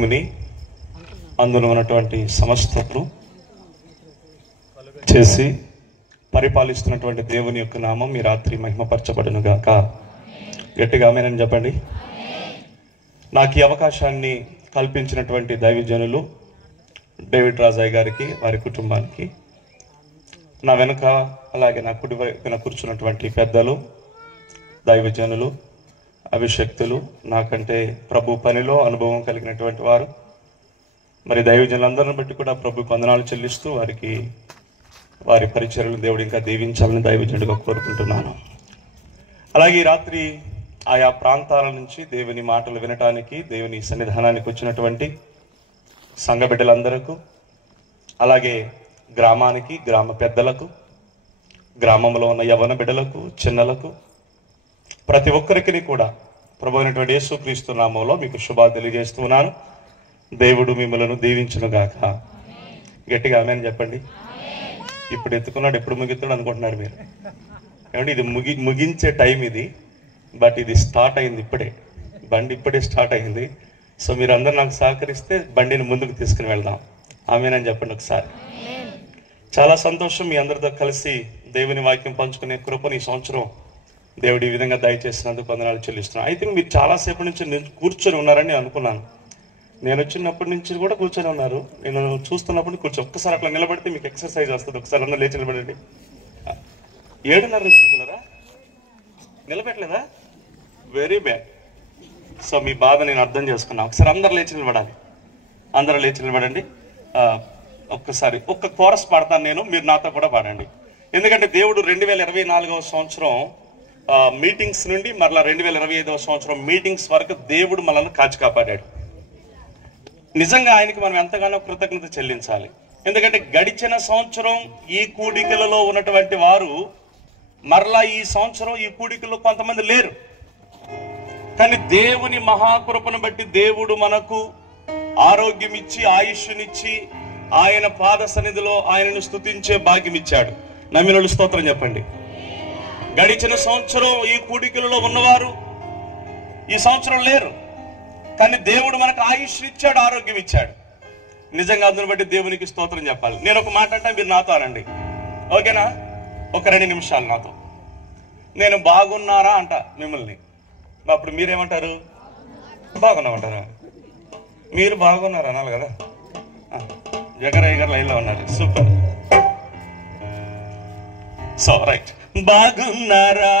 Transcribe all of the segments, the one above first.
అందులో ఉన్నటువంటి సమస్తను చేసి పరిపాలిస్తున్నటువంటి దేవుని యొక్క నామం ఈ రాత్రి మహిమపరచబడును గాక. గట్టిగా ఆమేన్ చెప్పండి. నాకు ఈ అవకాశాన్ని కల్పించినటువంటి దైవజనులు డేవిడ్ రాజయ్య గారికి, వారి కుటుంబానికి, నా వెనుక అలాగే నా కుడి వైపున కూర్చున్నటువంటి పెద్దలు, దైవజనులు, అభిషక్తులు, నాకంటే ప్రభు పనిలో అనుభవం కలిగినటువంటి వారు, మరి దైవజనులందరిని బట్టి కూడా ప్రభుకు వందనాలు చెల్లిస్తూ వారి పరిచర్యలు దేవుడు ఇంకా దీవించాలని దైవజనుడిగా కోరుకుంటున్నాను. అలాగే ఈ రాత్రి ఆయా ప్రాంతాల నుంచి దేవుని మాటలు వినటానికి దేవుని సన్నిధానానికి వచ్చినటువంటి సంఘ బిడ్డలందరకు, అలాగే గ్రామానికి, గ్రామ పెద్దలకు, గ్రామంలో ఉన్న యవ్వన బిడ్డలకు, చిన్నలకు, ప్రతి ఒక్కరికి కూడా ప్రభు అయినటువంటి యేసుక్రీస్తు నామములో మీకు శుభాలు తెలియజేస్తున్నాను. దేవుడు మిమ్మల్ని దీవించును గాక. గట్టిగా ఆమేన్ చెప్పండి. ఇప్పుడు ఎత్తుకున్నాడు, ఎప్పుడు ముగిస్తాడు అనుకుంటున్నారు మీరు. ఏమంటే ఇది ముగించే టైం ఇది, బట్ ఇది స్టార్ట్ అయింది ఇప్పుడే. బండి ఇప్పుడే స్టార్ట్ అయింది. సో మీరు అందరూ నాకు సహకరిస్తే బండిని ముందుకు తీసుకుని వెళ్దాం. ఆమేన్ అని చెప్పండి ఒకసారి. చాలా సంతోషం మీ అందరితో కలిసి దేవుని వాక్యం పంచుకునే కృపను ఈ సంవత్సరం దేవుడు ఈ విధంగా దయచేసినందుకు వందనాలు చెల్లిస్తున్నాను. ఐ థింక్ మీరు చాలాసేపు నుంచి కూర్చొని ఉన్నారని నేను అనుకున్నాను. నేను వచ్చినప్పటి నుంచి కూడా కూర్చొని ఉన్నారు. నేను చూస్తున్నప్పుడు ఒక్కసారి అట్లా నిలబడితే మీకు ఎక్సర్సైజ్ వస్తుంది. ఒకసారి అందరూ లేచి నిలబడండి. 7:30 నుంచి కూర్చున్నారా? నిలబెట్టలేదా? Very bad. సో మీ బాధ నేను అర్థం చేసుకున్నాను. ఒకసారి అందరు లేచి నిలబడాలి. అందరూ లేచి నిలబడండి. ఒక్కసారి ఒక్క కోరస్ పాడతాను నేను, మీరు నాతో కూడా పాడండి. ఎందుకంటే దేవుడు 2024వ సంవత్సరం మీటింగ్స్ నుండి మరలా 2025వ సంవత్సరం మీటింగ్స్ వరకు దేవుడు మనల్ని కాచి కాపాడాడు. నిజంగా ఆయనకి మనం ఎంతగానో కృతజ్ఞత చెల్లించాలి. ఎందుకంటే గడిచిన సంవత్సరం ఈ కూడికలలో ఉన్నటువంటి వారు మరలా ఈ సంవత్సరం ఈ కూడికల్లో కొంతమంది లేరు. కానీ దేవుని మహాకృపను బట్టి దేవుడు మనకు ఆరోగ్యం ఇచ్చి, ఆయుష్నిచ్చి, ఆయన పాద సన్నిధిలో ఆయనను స్తుతించే భాగ్యం ఇచ్చాడు. నమ్మినోళ్ళు స్తోత్రం చెప్పండి. గడిచిన సంవత్సరం ఈ కూడికలలో ఉన్నవారు ఈ సంవత్సరం లేరు. కానీ దేవుడు మనకు ఆయుష్ ఇచ్చాడు, ఆరోగ్యం ఇచ్చాడు. నిజంగా అందుని బట్టి దేవునికి స్తోత్రం చెప్పాలి. నేను ఒక మాట అంటే మీరు నాతో అనండి, ఓకేనా? ఒక 2 నిమిషాలు నాతో. నేను బాగున్నారా అంట మిమ్మల్ని. అప్పుడు మీరేమంటారు? బాగున్నామంటారా? మీరు బాగున్నారు అనాలి కదా. జగరయ్య గారు లైన్లో ఉన్నారు. సూపర్. So right. బాగున్నారా?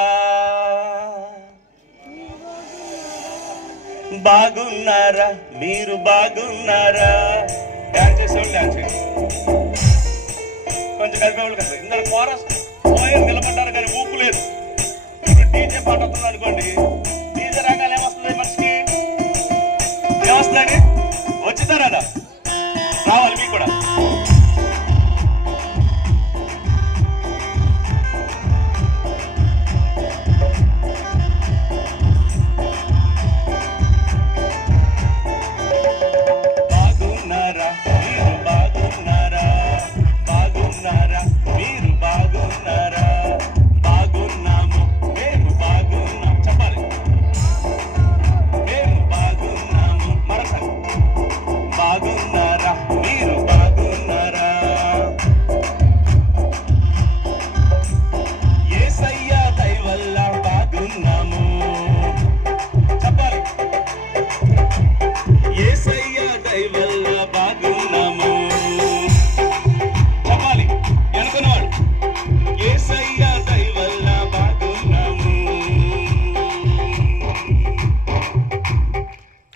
బాగున్నారా? మీరు బాగున్నారా? డాన్స్ చేసేవాళ్ళు డాన్స్ చేయండి. కొంచెం కలిపేవాళ్ళు కదా. ఇందులో కోరస్ పోయర్ నిలబడ్డారు కానీ ఊపు లేదు. ఇప్పుడు డీజే పాట వస్తుంది అనుకోండి, డీజే రాగానే ఏమొస్తుంది మనిషికి? ఏమొస్తుందండి? వచ్చిందా? రావాలి మీకు కూడా.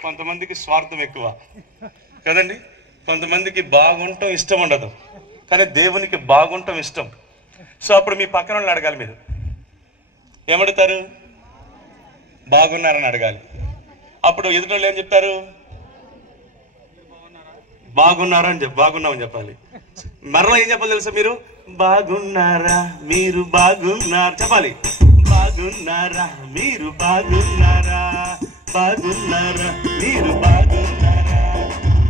కొంతమందికి స్వార్థం ఎక్కువ కదండి. కొంతమందికి బాగుంటాం ఇష్టం ఉండదు, కానీ దేవునికి బాగుంటాం ఇష్టం. సో అప్పుడు మీ పక్కన వాళ్ళని అడగాలి. మీరు ఏమడుగుతారు? బాగున్నారని అడగాలి. అప్పుడు ఎదుటి వాళ్ళు ఏం చెప్తారు? బాగున్నారా అని బాగున్నామని చెప్పాలి. మరలా ఏం చెప్పాలి తెలుసా? మీరు బాగున్నారా? మీరు బాగున్నారు చెప్పాలి. బాగున్నారా? మీరు బాగున్నారా? బాగున్నారా? మీరు బాగున్నారా?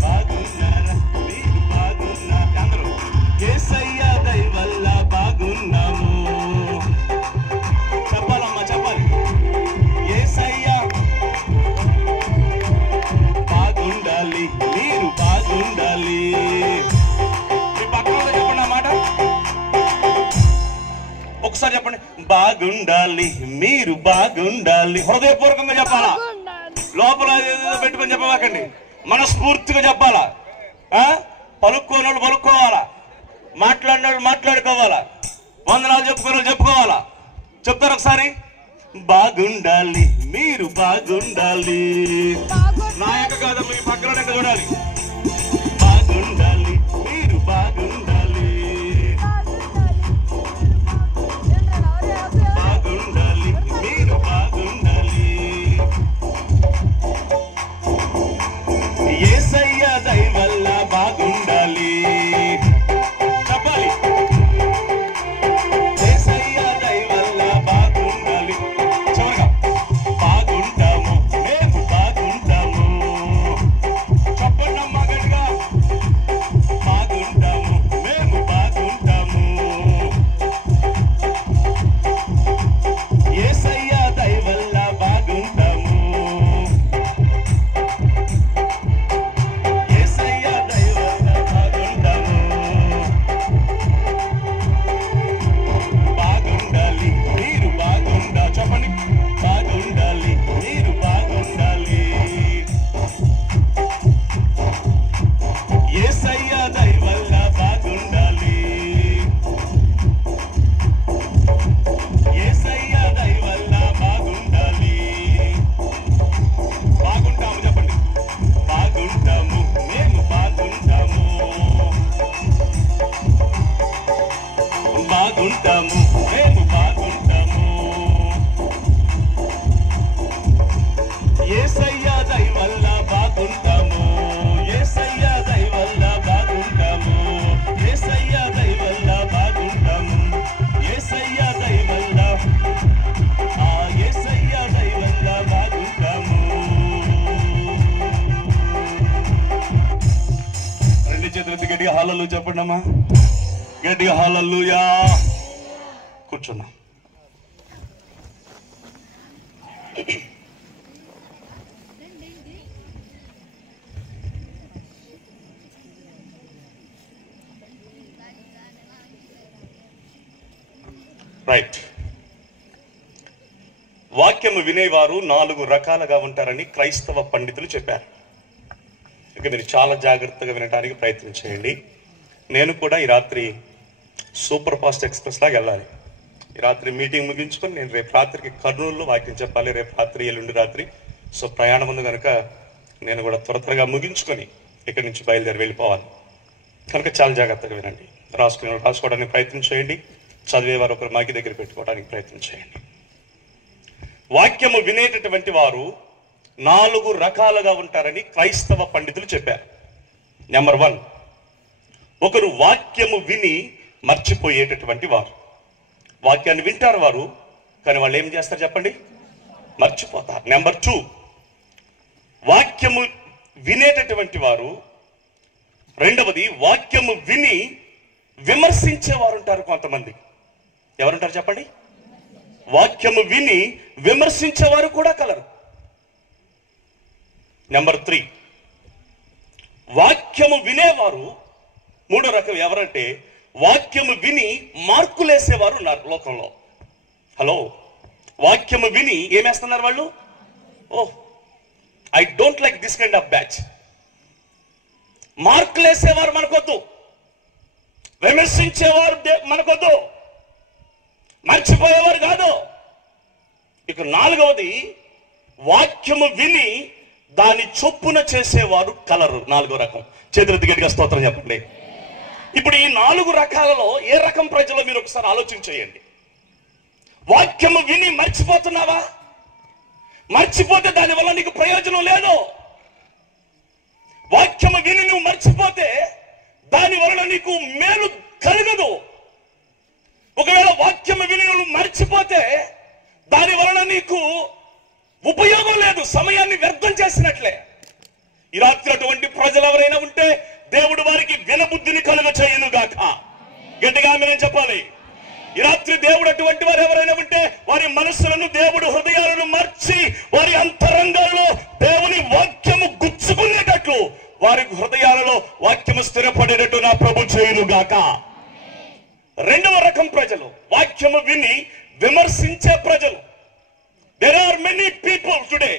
బాగున్నారా? మీరు బాగున్నారా? అందరూ యేసయ్య దయ వల్ల బాగున్నాము చెప్పాలమ్మా, చెప్పాలి. యేసయ్య బాగుండాలి. బాగుండాలి, మీరు బాగుండాలి. హృదయపూర్వకంగా చెప్పాలా, లోపల పెట్టుకొని చెప్పవాకండి, మనస్ఫూర్తిగా చెప్పాలా. పలుక్కోనోళ్ళు పలుక్కోవాలా, మాట్లాడినోళ్ళు మాట్లాడుకోవాలా, వందనాలు చెప్పుకోవాలి చెప్పుకోవాలా. చెప్తారు ఒకసారి, బాగుండాలి, మీరు బాగుండాలి. నాయక కాదు, మీ పక్కన చూడాలి. బాగుండాలి, మీరు బాగుండాలి, బాగుండాలి, మీరు బాగుండాలి. యేసయ్య దయ వల్ల బాగుండాలి. చెప్పాలి, యేసయ్య దయ వల్ల బాగుండాలి. చివరగా, బాగుంటాము, మేము బాగుంటాము. చెప్పండమ్మా గట్టిగా, బాగుంటాము, మేము బాగుంటాము. యేసయ్య దయ వల్ల బాగుంటాము. యేసయ్య దయ వల్ల బాగుంటాము. బాగుండాలి, మీరు బాగుండా. చెప్పండి, బాగుండాలి, మీరు బాగుండాలి. యేసయ్య దయ వల్ల బాగుండాలి. యేసయ్య దయ వల్ల బాగుండాలి. బాగుంటాము, చెప్పండి, బాగుంటాము, మేము బాగుంటాము. బాగుంటాము, మేము బాగుంటాము. యేసయ్య దయ వల్ల బాగుంటాము. యేసయ్య దయ వల్ల బాగుంటాము. యేసయ్య దయ వల్ల బాగుంటాము. యేసయ్య దయ వల్ల, యేసయ్య దయ వల్ల బాగుంటాము. రెండు చేతులెత్తి గట్టిగా హల్లెలూయా చెప్పండమ్మా, గట్టిగా హల్లెలూయా. కూర్చున్నా. రైట్. వాక్యము వినేవారు 4 రకాలుగా ఉంటారని క్రైస్తవ పండితులు చెప్పారు. ఇక మీరు చాలా జాగ్రత్తగా వినడానికి ప్రయత్నం చేయండి. నేను కూడా ఈ రాత్రి సూపర్ ఫాస్ట్ ఎక్స్ప్రెస్ లాగా వెళ్ళాలి. ఈ రాత్రి మీటింగ్ ముగించుకొని నేను రేపు రాత్రికి కర్నూలులో వాక్యం చెప్పాలి. రేపు రాత్రి, ఎల్లుండి రాత్రి. సో ప్రయాణం ఉంది కనుక నేను కూడా త్వరగా ముగించుకొని ఇక్కడి నుంచి బయలుదేరి వెళ్ళిపోవాలి. కనుక చాలా జాగ్రత్తగా వినండి. రాసుకోవడానికి ప్రయత్నం చేయండి. చదివేవారు ఒకరు మాకి దగ్గర పెట్టుకోవడానికి ప్రయత్నం చేయండి. వాక్యము వినేటటువంటి వారు 4 రకాలుగా ఉంటారని క్రైస్తవ పండితులు చెప్పారు. నెంబర్ 1, ఒకరు వాక్యము విని మర్చిపోయేటటువంటి వారు. వాక్యాన్ని వింటారు వారు, కానీ వాళ్ళు ఏం చేస్తారు చెప్పండి, మర్చిపోతారు. నెంబర్ 2, వాక్యము వినేటటువంటి వారు. రెండవది, వాక్యము విని విమర్శించేవారు ఉంటారు కొంతమంది. ఎవరుంటారు చెప్పండి, వాక్యము విని విమర్శించేవారు కూడా కలరు. నెంబర్ 3, వాక్యము వినేవారు. మూడో రకం ఎవరంటే వాక్యము విని మార్కులేసేవారు ఉన్నారు లోకంలో. హలో, వాక్యము విని ఏమేస్తున్నారు వాళ్ళు? I don't like this kind of batch. మార్కులేసేవారు మనకొద్దు, విమర్శించేవారు మనకొద్దు, మర్చిపోయేవారు కాదు. ఇక 4వది, వాక్యము విని దాని చొప్పున చేసేవారు కలరు. 4వ రకం. చేతులెత్తి గట్టిగా స్తోత్రం చెప్పండి. ఇప్పుడు ఈ 4 రకాలలో ఏ రకం ప్రజలు మీరు ఒకసారి ఆలోచన చేయండి. వాక్యము విని మర్చిపోతున్నావా? మర్చిపోతే దానివల్ల నీకు ప్రయోజనం లేదు. వాక్యము విని నువ్వు మర్చిపోతే దాని వలన నీకు మేలు కలగదు. ఒకవేళ వాక్యము విని నువ్వు మర్చిపోతే దాని వలన నీకు ఉపయోగం లేదు, సమయాన్ని వ్యర్థం చేసినట్లే. ఈ రాత్రి అటువంటి ప్రజలు ఎవరైనా ఉంటే దేవుడు వారికి వినబుద్ధిని కలుగ చేయను గాక. గట్టిగా ఆమేన్ చెప్పాలి. ఈ రాత్రి దేవుడు అటువంటి వారు ఎవరైనా ఉంటే వారి మనస్సులను, దేవుడు హృదయాలను మార్చి వారి అంతరంగాల్లో దేవుని వాక్యము గుచ్చుకునేటట్లు వారి హృదయాలలో వాక్యము స్థిరపడేటట్టు నా ప్రభు చేయును గాక. 2వ రకం ప్రజలు వాక్యము విని విమర్శించే ప్రజలు. There are many people today.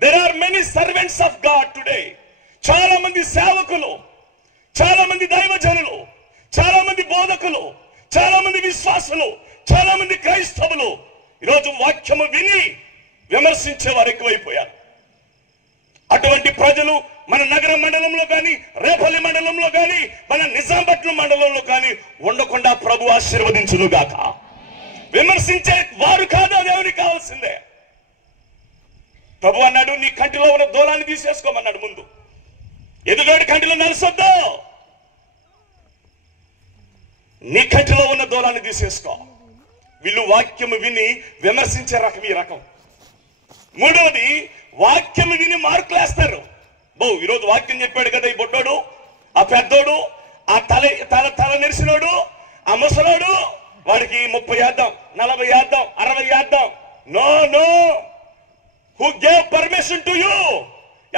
There are many servants of God today. చాలా మంది సేవకులు, చాలా మంది దైవజనులు, చాలా మంది బోధకులు, చాలా మంది విశ్వాసులు, చాలా మంది క్రైస్తవులు ఈరోజు వాక్యము విని విమర్శించే వారు ఎక్కువైపోయారు. అటువంటి ప్రజలు మన నగర మండలంలో కానీ, రేపల్లి మండలంలో కానీ, మన నిజాంపట్నం మండలంలో కానీ ఉండకుండా ప్రభు ఆశీర్వదించును గాక. విమర్శించే వారు కాదు దేవునికి కావాల్సిందే. ప్రభు అన్నాడు, నీ కంటిలో ఉన్న దూలాన్ని తీసేసుకోమన్నాడు. ముందు ఎదుగోడి కంటిలో నలుసొద్దు, నీ కంటిలో ఉన్న దూలాన్ని తీసేసుకో. వీళ్ళు వాక్యము విని విమర్శించే రకం ఈ రకం. మూడవది, వాక్యము విని మార్కులేస్తారు. ఈరోజు వాక్యం చెప్పాడు కదా ఈ బొడ్డోడు, ఆ పెద్దోడు, ఆ తల నెరిసినోడు, ఆ ముసలోడు, వాడికి 30 వేద్దాం, 40 వేద్దాం, 60 వేద్దాం. No no. Who gave permission to you?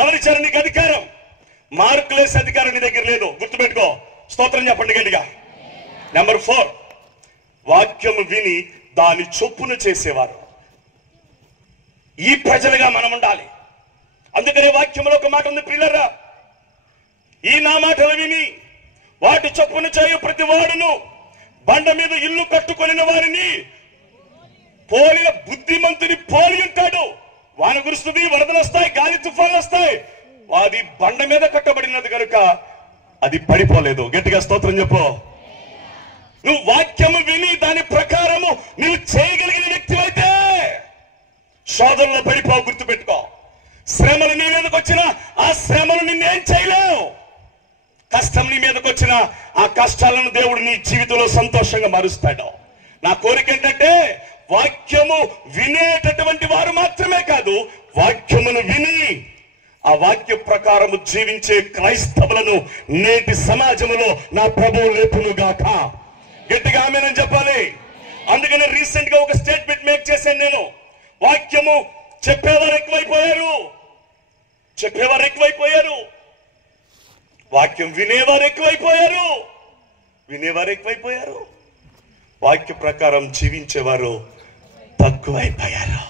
ఎవరిచ్చారు నీకు అధికారం? మార్కులేసే అధికారం నీ దగ్గర లేదు, గుర్తుపెట్టుకో. స్తోత్రం చెప్పండి గట్టిగా. నెంబర్ 4, వాక్యము విని దాని చొప్పున చేసేవారు. ఈ ప్రజలుగా మనం ఉండాలి. అందుకనే వాక్యంలో ఒక మాట ఉంది, ప్రియులారా, ఈ నా మాటలు విని వాటి చొప్పున చేయు ప్రతి వాడును బండ మీద ఇల్లు కట్టుకొనిన వారిని పోలిన బుద్ధిమంతుని పోలి ఉంటాడు. వాన కురుస్తుంది, వరదలు వస్తాయి, గాలి తుఫాన్లు వస్తాయి. అది బండ మీద కట్టబడినది కనుక అది పడిపోలేదు. గట్టిగా స్తోత్రం చెప్పు. నువ్వు వాక్యము విని దాని ప్రకారము నువ్వు చేయగలిగిన వ్యక్తి అయితే శోధనలో పడిపోవు. గుర్తుపెట్టుకో. శ్రమలు నీ మీదకి వచ్చిన ఆ శ్రమలు నిన్నేం చేయలేవు. కష్టం నీ మీదకి వచ్చిన ఆ కష్టాలను దేవుడు నీ జీవితంలో సంతోషంగా మారుస్తాడు. నా కోరిక ఏంటంటే వాక్యము వినేటటువంటి వారు మాత్రమే కాదు, వాక్యమును విని ఆ వాక్య ప్రకారము జీవించే క్రైస్తవులను నేటి సమాజంలో నా ప్రభువు లేపును గాక. గట్టిగా ఆమేనని చెప్పాలి. అందుకనే రీసెంట్ గా ఒక స్టేట్మెంట్ మేక్ చేశాను నేను. వాక్యము చెప్పేవారు ఎక్కువైపోయారు, వాక్యం వినేవారు ఎక్కువైపోయారు, వాక్య ప్రకారం జీవించేవారు తక్కువైపోయారు.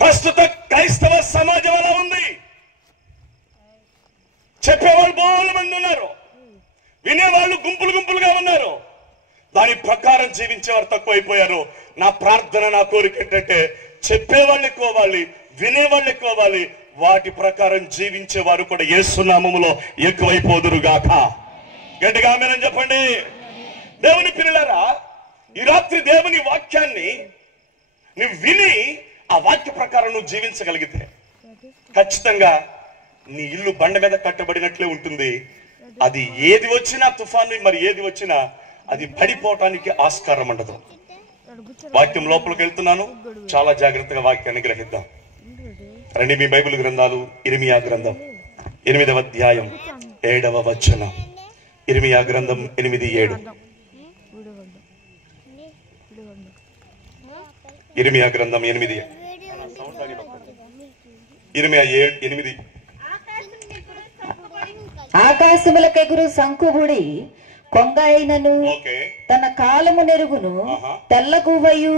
ప్రస్తుత క్రైస్తవ సమాజం అలా ఉంది. చెప్పేవాళ్ళు బోల మంది ఉన్నారు, వినేవాళ్ళు గుంపులుగా ఉన్నారు. దాని ప్రకారం జీవించేవారు తక్కువైపోయారు. నా ప్రార్థన, నా కోరిక ఏంటంటే చెప్పేవాళ్ళు ఎక్కువ అవ్వాలి, వినేవాళ్ళు ఎక్కువ అవ్వాలి, వాటి ప్రకారం జీవించేవారు కూడా యేసు నామములో ఎక్కువైపోదురు గాక. గట్టిగా ఆమేనని చెప్పండి. దేవుని పిల్లలారా, ఈ రాత్రి దేవుని వాక్యాన్ని నువ్వు విని ఆ వాక్య ప్రకారం నువ్వు జీవించగలిగితే ఖచ్చితంగా నీ ఇల్లు బండ మీద కట్టబడినట్లే ఉంటుంది. అది ఏది వచ్చినా, తుఫాను మరి ఏది వచ్చినా అది పడిపోవటానికి ఆస్కారం ఉండదు. వాక్యం లోపలికి వెళ్తున్నాను, చాలా జాగ్రత్తగా వాక్యాన్ని గ్రహిద్దాం. రండి, మీ బైబిల్ గ్రంథాలు. ఇర్మియా గ్రంథం 8వ అధ్యాయం 7వ వచనం. ఇర్మియా గ్రంథం 8:7. ఇర్మియా గ్రంథం 8. ఇర్మియా 8. ఆకాశములకెగురు శంఖుబుడి కొంగ అయినను తన కాలము నెరుగును, తెల్లగువ్వయు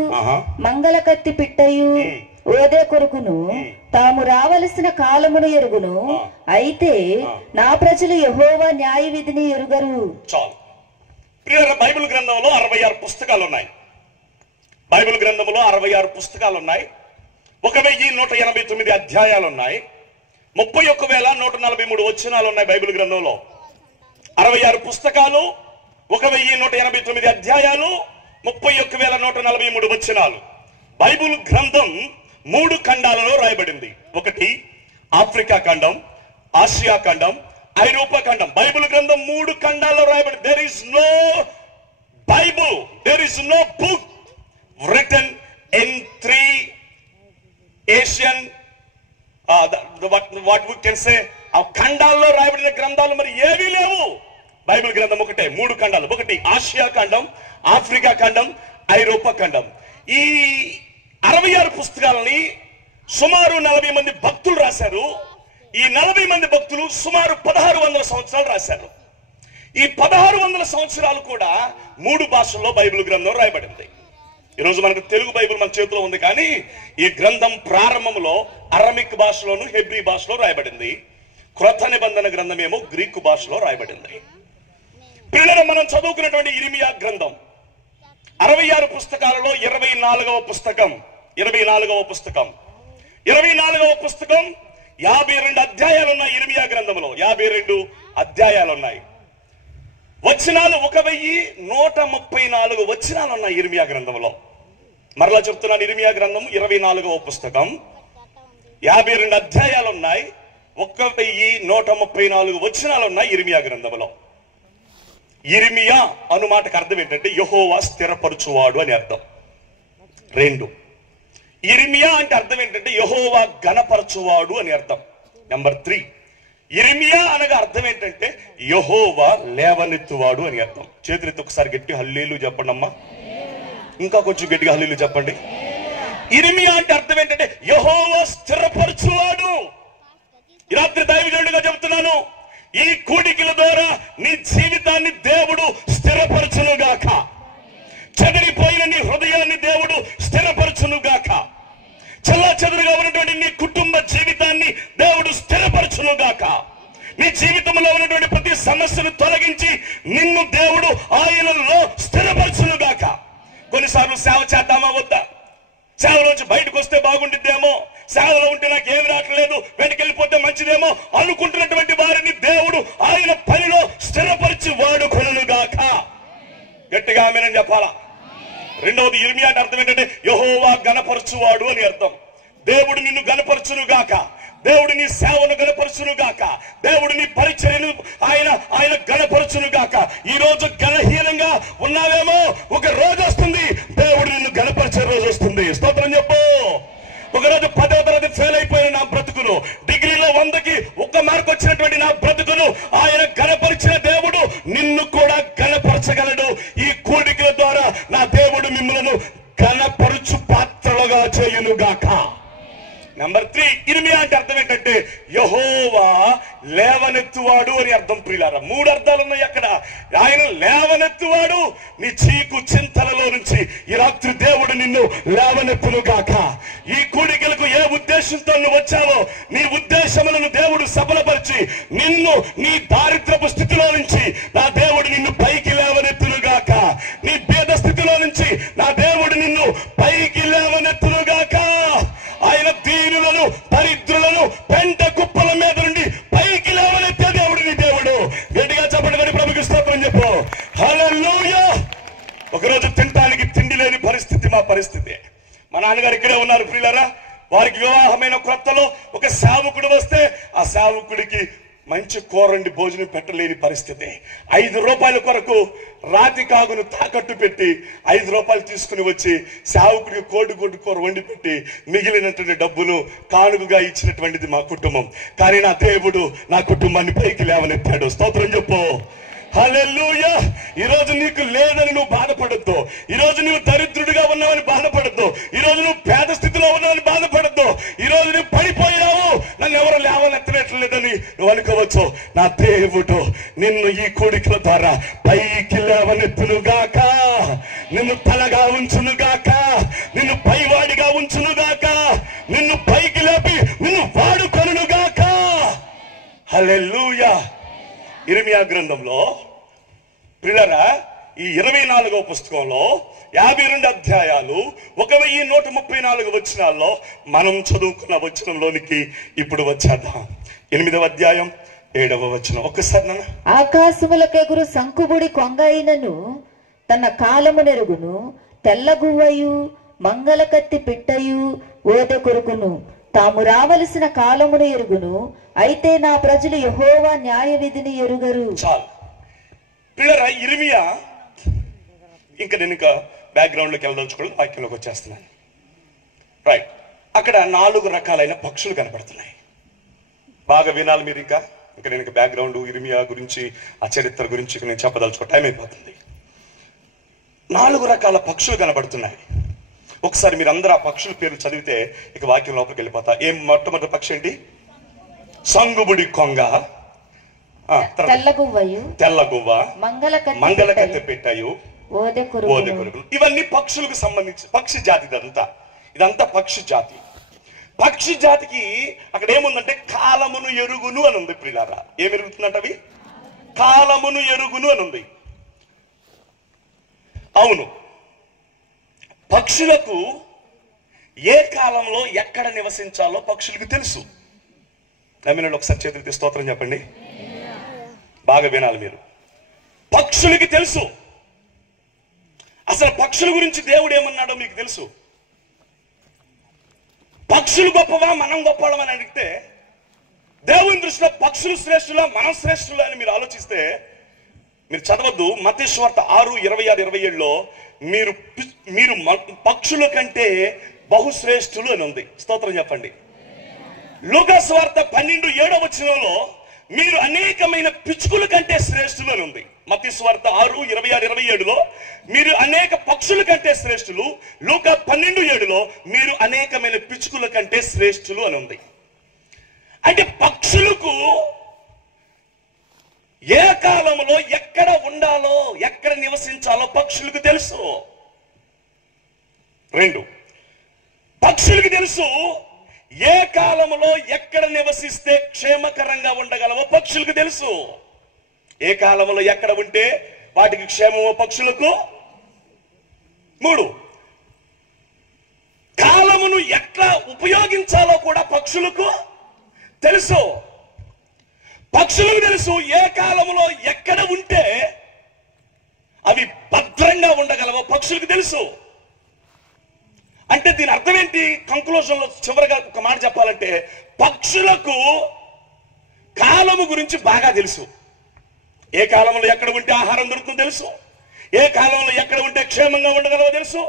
మంగళ కత్తి పిట్టయు ఓదే కొరుకును, తాము రావలసిన కాలమును ఎరుగును. అయితే నా ప్రజలు యెహోవా న్యాయ విధిని ఎరుగరు. చాలు. ప్రియమైన బైబిల్ గ్రంథంలో 66 పుస్తకాలు ఉన్నాయి. బైబిల్ గ్రంథంలో 66 పుస్తకాలు ఉన్నాయి. 1189 అధ్యాయాలు ఉన్నాయి. 31,143 వచనాలు ఉన్నాయి బైబిల్ గ్రంథంలో. 66 పుస్తకాలు, 1189 అధ్యాయాలు, 31,143 వచనాలు. బైబిల్ గ్రంథం 3 ఖండాలలో రాయబడింది. ఒకటి ఆఫ్రికా ఖండం, ఆసియా ఖండం, ఐరోపా ఖండం. బైబిల్ గ్రంథం 3 ఖండాల్లో రాయబడింది. There is no Bible, there is no book written in 3 Asian what we can say ఆ ఖండాల్లో రాయబడిన గ్రంథాలు మరి ఏవీ లేవు. బైబిల్ గ్రంథం ఒకటే, 3 ఖండాలు. ఒకటి ఆసియా ఖండం, ఆఫ్రికా ఖండం, ఐరోపా ఖండం. ఈ 66 పుస్తకాలని సుమారు 40 మంది భక్తులు రాశారు. ఈ 40 మంది భక్తులు సుమారు 1600 సంవత్సరాలు రాశారు. ఈ 1600 సంవత్సరాలు కూడా 3 భాషల్లో బైబిల్ గ్రంథం రాయబడింది. ఈరోజు మనకు తెలుగు బైబిల్ మన చేతిలో ఉంది, కానీ ఈ గ్రంథం ప్రారంభంలో అరమిక్ భాషలోను హెబ్రీ భాషలో రాయబడింది. క్రొత్త నిబంధన గ్రంథమేమో గ్రీకు భాషలో రాయబడింది. పిల్లలు మనం చదువుకున్నటువంటి ఇర్మియా గ్రంథం 66 పుస్తకాలలో 24వ పుస్తకం. 24వ పుస్తకం 52 అధ్యాయాలు ఉన్నాయి. ఇర్మియా గ్రంథంలో 52 అధ్యాయాలు ఉన్నాయి. వచనాలు 1134 వచనాలు ఉన్నాయి ఇర్మియా గ్రంథంలో. మరలా చెప్తున్నాను, ఇర్మియా గ్రంథం 24వ పుస్తకం 52 అధ్యాయాలు ఉన్నాయి. 1134 వచనాలు ఉన్నాయి ఇర్మియా గ్రంథంలో. ఇర్మియా అను మాటకు అర్థం ఏంటంటే యెహోవా స్థిరపరచువాడు అని అర్థం. 2, ఇర్మియా అంటే అర్థం ఏంటంటే యెహోవా ఘనపరచువాడు అని అర్థం. నెంబర్ 3, ఇర్మియా అనగా అర్థం ఏంటంటే యెహోవా లేవనెత్తువాడు అని అర్థం. చేతులెత్తి ఒకసారి గట్టి హల్లెలూయా చెప్పండి అమ్మా. ఇంకా కొంచెం గట్టిగా హల్లెలూయా చెప్పండి. ఇర్మియా అంటే అర్థం ఏంటంటే యెహోవా స్థిరపరచువాడు. ఈ రాత్రి దైవజనుడిగా చెబుతున్నాను, ఈ కూడికల ద్వారా నీ జీవితాన్ని దేవుడు స్థిరపరచునుగాక. చెదిరిపోయిన నీ హృదయాన్ని దేవుడు స్థిరపరచునుగాక. చెల్లాచెదురుగా ఉన్నటువంటి నీ కుటుంబ జీవితాన్ని దేవుడు స్థిరపరచునుగాక. నీ జీవితంలో ఉన్నటువంటి ప్రతి సమస్యను తొలగించి నిన్ను దేవుడు ఆయనలో స్థిరపరచునుగాక. కొన్నిసార్లు సేవ చేద్దామా వద్దా, సేవలోంచి బయటకు వస్తే బాగుండిద్దేమో, సేవలో ఉంటే నాకు ఏమి రావట్లేదు, వెనకెళ్ళిపోతే మంచిదేమో అనుకుంటున్నటువంటి వారిని దేవుడు ఆయన పనిలో స్థిరపరిచి వాడుకొనుగాక. గట్టిగా ఆమేనని చెప్పాలా. రెండవది, ఇర్మియా అంటే అర్థం ఏంటంటే యెహోవా ఘనపరచువాడు అని అర్థం. దేవుడు నిన్ను ఘనపరచునుగాక, దేవుడు నీ సేవను ఘనపరచునుగాక, దేవుడు నీ పరిచర్యను ఆయన ఘనపరచునుగాక. ఈ రోజు ఘనహీనంగా ఉన్నావేమో, ఒక రోజు వస్తుంది దేవుడు నిన్ను ఘనపరిచే రోజు వస్తుంది. స్తోత్రం చెప్పు. ఒకరోజు 10వ తరగతి ఫెయిల్ అయిపోయిన నా బ్రతుకును, డిగ్రీలో 100కి 1 మార్క్ వచ్చినటువంటి నా బ్రతుకును ఆయన ఘనపరిచిన దేవుడు నిన్ను కూడా ఘనపరచగలడు. ఈ కూడికల ద్వారా నా దేవుడు మిమ్మల్ని ఘనపరుచు పాత్రలుగా చేయునుగాక. నెంబర్ 3, ఇర్మియా అంటే అర్థం ఏంటంటే యెహోవా లేవనెత్తువాడు అని అర్థం. ప్రియులారా, 3 అర్థాలు ఉన్నాయి అక్కడ. ఆయన లేవనెత్తువాడు. నీ చీకు చింతలలో నుంచి ఈ రాత్రి దేవుడు నిన్ను లేవనెత్తునుగాక. ఈ కూడికలకు ఏ ఉద్దేశంతో నువ్వు వచ్చావో నీ ఉద్దేశములను దేవుడు సఫలపరిచి నిన్ను నీ దారిద్రపు స్థితిలో నుంచి నా దేవుడు నిన్ను పైకి లేవనెత్తునుగాక. నీ పేద స్థితిలో నుంచి నా దేవుడు నిన్ను పైకి లేవనెత్తునుగాక. ఆయన దీనులను దరిద్రులను పెంట కుప్పల మీద నుండి పైకి లేవనెత్తే దేవుడు నీ దేవుడు. గట్టిగా చెప్పండి, ప్రభుకి స్తోత్రం చెప్పు. హల్లెలూయా. ఒకరోజు తినటానికి తిండి లేని పరిస్థితి మా పరిస్థితి. మా నాన్నగారు ఇక్కడే ఉన్నారు ప్రియులారా. వారికి వివాహమైన కొత్తలో ఒక సేవకుడు వస్తే ఆ సేవకుడికి మంచి కూరండి భోజనం పెట్టలేని పరిస్థితి. 5 రూపాయల కొరకు రాతి కాగును తాకట్టు పెట్టి 5 రూపాయలు తీసుకుని వచ్చి సేవకుడికి కోడిగుడ్డు కూర వండి పెట్టి మిగిలినటువంటి డబ్బును కానుకగా ఇచ్చినటువంటిది మా కుటుంబం. కానీ నా దేవుడు నా కుటుంబాన్ని పైకి లేవనెత్తాడు. స్తోత్రం చెప్పు. హల్లెలూయా. ఈ రోజు నీకు లేదని నువ్వు బాధపడద్దు. ఈ రోజు నువ్వు దరిద్రుడిగా ఉన్నావని బాధపడద్దు. ఈ రోజు నువ్వు పేద స్థితిలో ఉన్నావని బాధపడద్దు. ఈ రోజు నువ్వు పడిపోయినావు, నన్ను ఎవరు లేవనెత్తలేదని నువ్వు అనుకోవచ్చు. నా దేవుడు నిన్ను ఈ కోడికల ద్వారా పైకి లేవనెత్తునుగాక, నిన్ను తలగా ఉంచునుగాక, నిన్ను పైవాడిగా ఉంచునుగాక, నిన్ను పైకి లేపి నిన్ను వాడుకొనుగాక. హల్లెలూయా. ఇర్మియా గ్రంథంలో ప్రియులారా, ఈ 24వ పుస్తకంలో 52 అధ్యాయాలు 1134 వచనాల్లో మనం చదువుకున్న వచనంలోనికి ఇప్పుడు వచ్చేద్దాం. 8వ అధ్యాయం 7వ వచనం ఒక్కసారి నాన్న. ఆకాశములకెగురు సంకుబుడి కొంగ అయినను తన కాలము నెరుగును, తెల్లగువ్వయు మంగళ కత్తి పిట్టయు ఓదె కొరుకును, తాము రావలసిన కాలమును ఎరుగును, అయితే నా ప్రజలు యెహోవా న్యాయ విధిని ఎరుగరు. చాలు పిల్లరా. ఇర్మియా ఇంకా నేను బ్యాక్గ్రౌండ్ లోకి వెళ్ళదలుచుకోవడం, వాక్యంలోకి వచ్చేస్తున్నాను. రైట్. అక్కడ 4 రకాలైన పక్షులు కనబడుతున్నాయి. బాగా వినాలి మీరు. ఇంకా నేను బ్యాక్గ్రౌండ్ ఇర్మియా గురించి ఆ చరిత్ర గురించి నేను చెప్పదలుచుకో, టైం అయిపోతుంది. 4 రకాల పక్షులు కనబడుతున్నాయి. ఒకసారి మీరు అందరూ ఆ పక్షుల పేర్లు చదివితే ఇక వాక్యం లోపలికి వెళ్ళిపోతా. మొట్టమొదటి పక్షి ఏంటి? సంగుబుడి కొంగ, తెల్లగువ్వ, మంగళ కత్తి పెట్టాయు, ఓదె కొరుకును. ఇవన్నీ పక్షులకు సంబంధించి పక్షి జాతి. ఇదంతా పక్షి జాతి. పక్షి జాతికి అక్కడ ఏముందంటే కాలమును ఎరుగును అని ఉంది. ప్రియులారా, ఏం ఎరుగుతుందంట? అవి కాలమును ఎరుగును అని ఉంది. అవును, పక్షులకు ఏ కాలంలో ఎక్కడ నివసించాలో పక్షులకు తెలుసు. నమ్మిన ఒకసారి చేతులకి స్తోత్రం చెప్పండి. బాగా వినాలి మీరు. పక్షులకి తెలుసు. అసలు పక్షుల గురించి దేవుడు ఏమన్నాడో మీకు తెలుసు. పక్షులు గొప్పవా మనం గొప్పవాళ్ళం అని అడిగితే దేవుని దృష్టిలో పక్షులు శ్రేష్ఠులా మనం శ్రేష్ఠులా అని మీరు ఆలోచిస్తే మీరు చదవద్దు. మత్తయి సువార్త 6:26-27లో మీరు పక్షుల కంటే బహుశ్రేష్ఠులు అని ఉంది. స్తోత్రం చెప్పండి. లూకా సువార్త 12:7 మీరు అనేకమైన పిచ్చుకల కంటే శ్రేష్ఠులు అని ఉంది. మత్తయి సువార్త 6:26-27లో మీరు అనేక పక్షుల కంటే శ్రేష్ఠులు. లూకా 12:7లో మీరు అనేకమైన పిచ్చుకల కంటే శ్రేష్ఠులు అని ఉంది. అంటే పక్షులకు ఏ కాలంలో ఎక్కడ ఉండాలో ఎక్కడ నివసించాలో పక్షులకు తెలుసు. 2, పక్షులకు తెలుసు ఏ కాలంలో ఎక్కడ నివసిస్తే క్షేమకరంగా ఉండగలవో పక్షులకు తెలుసు. ఏ కాలంలో ఎక్కడ ఉంటే వాటికి క్షేమమో పక్షులకు. 3, కాలమును ఎట్లా ఉపయోగించాలో కూడా పక్షులకు తెలుసు. పక్షులకు తెలుసు ఏ కాలంలో ఎక్కడ ఉంటే అవి భద్రంగా ఉండగలవో పక్షులకు తెలుసు. అంటే దీని అర్థం ఏంటి? కంక్లూజన్ లో చివరిగా ఒక మాట చెప్పాలంటే పక్షులకు కాలము గురించి బాగా తెలుసు. ఏ కాలంలో ఎక్కడ ఉంటే ఆహారం దొరుకుతుందో తెలుసు. ఏ కాలంలో ఎక్కడ ఉంటే క్షేమంగా ఉండగలవో తెలుసు.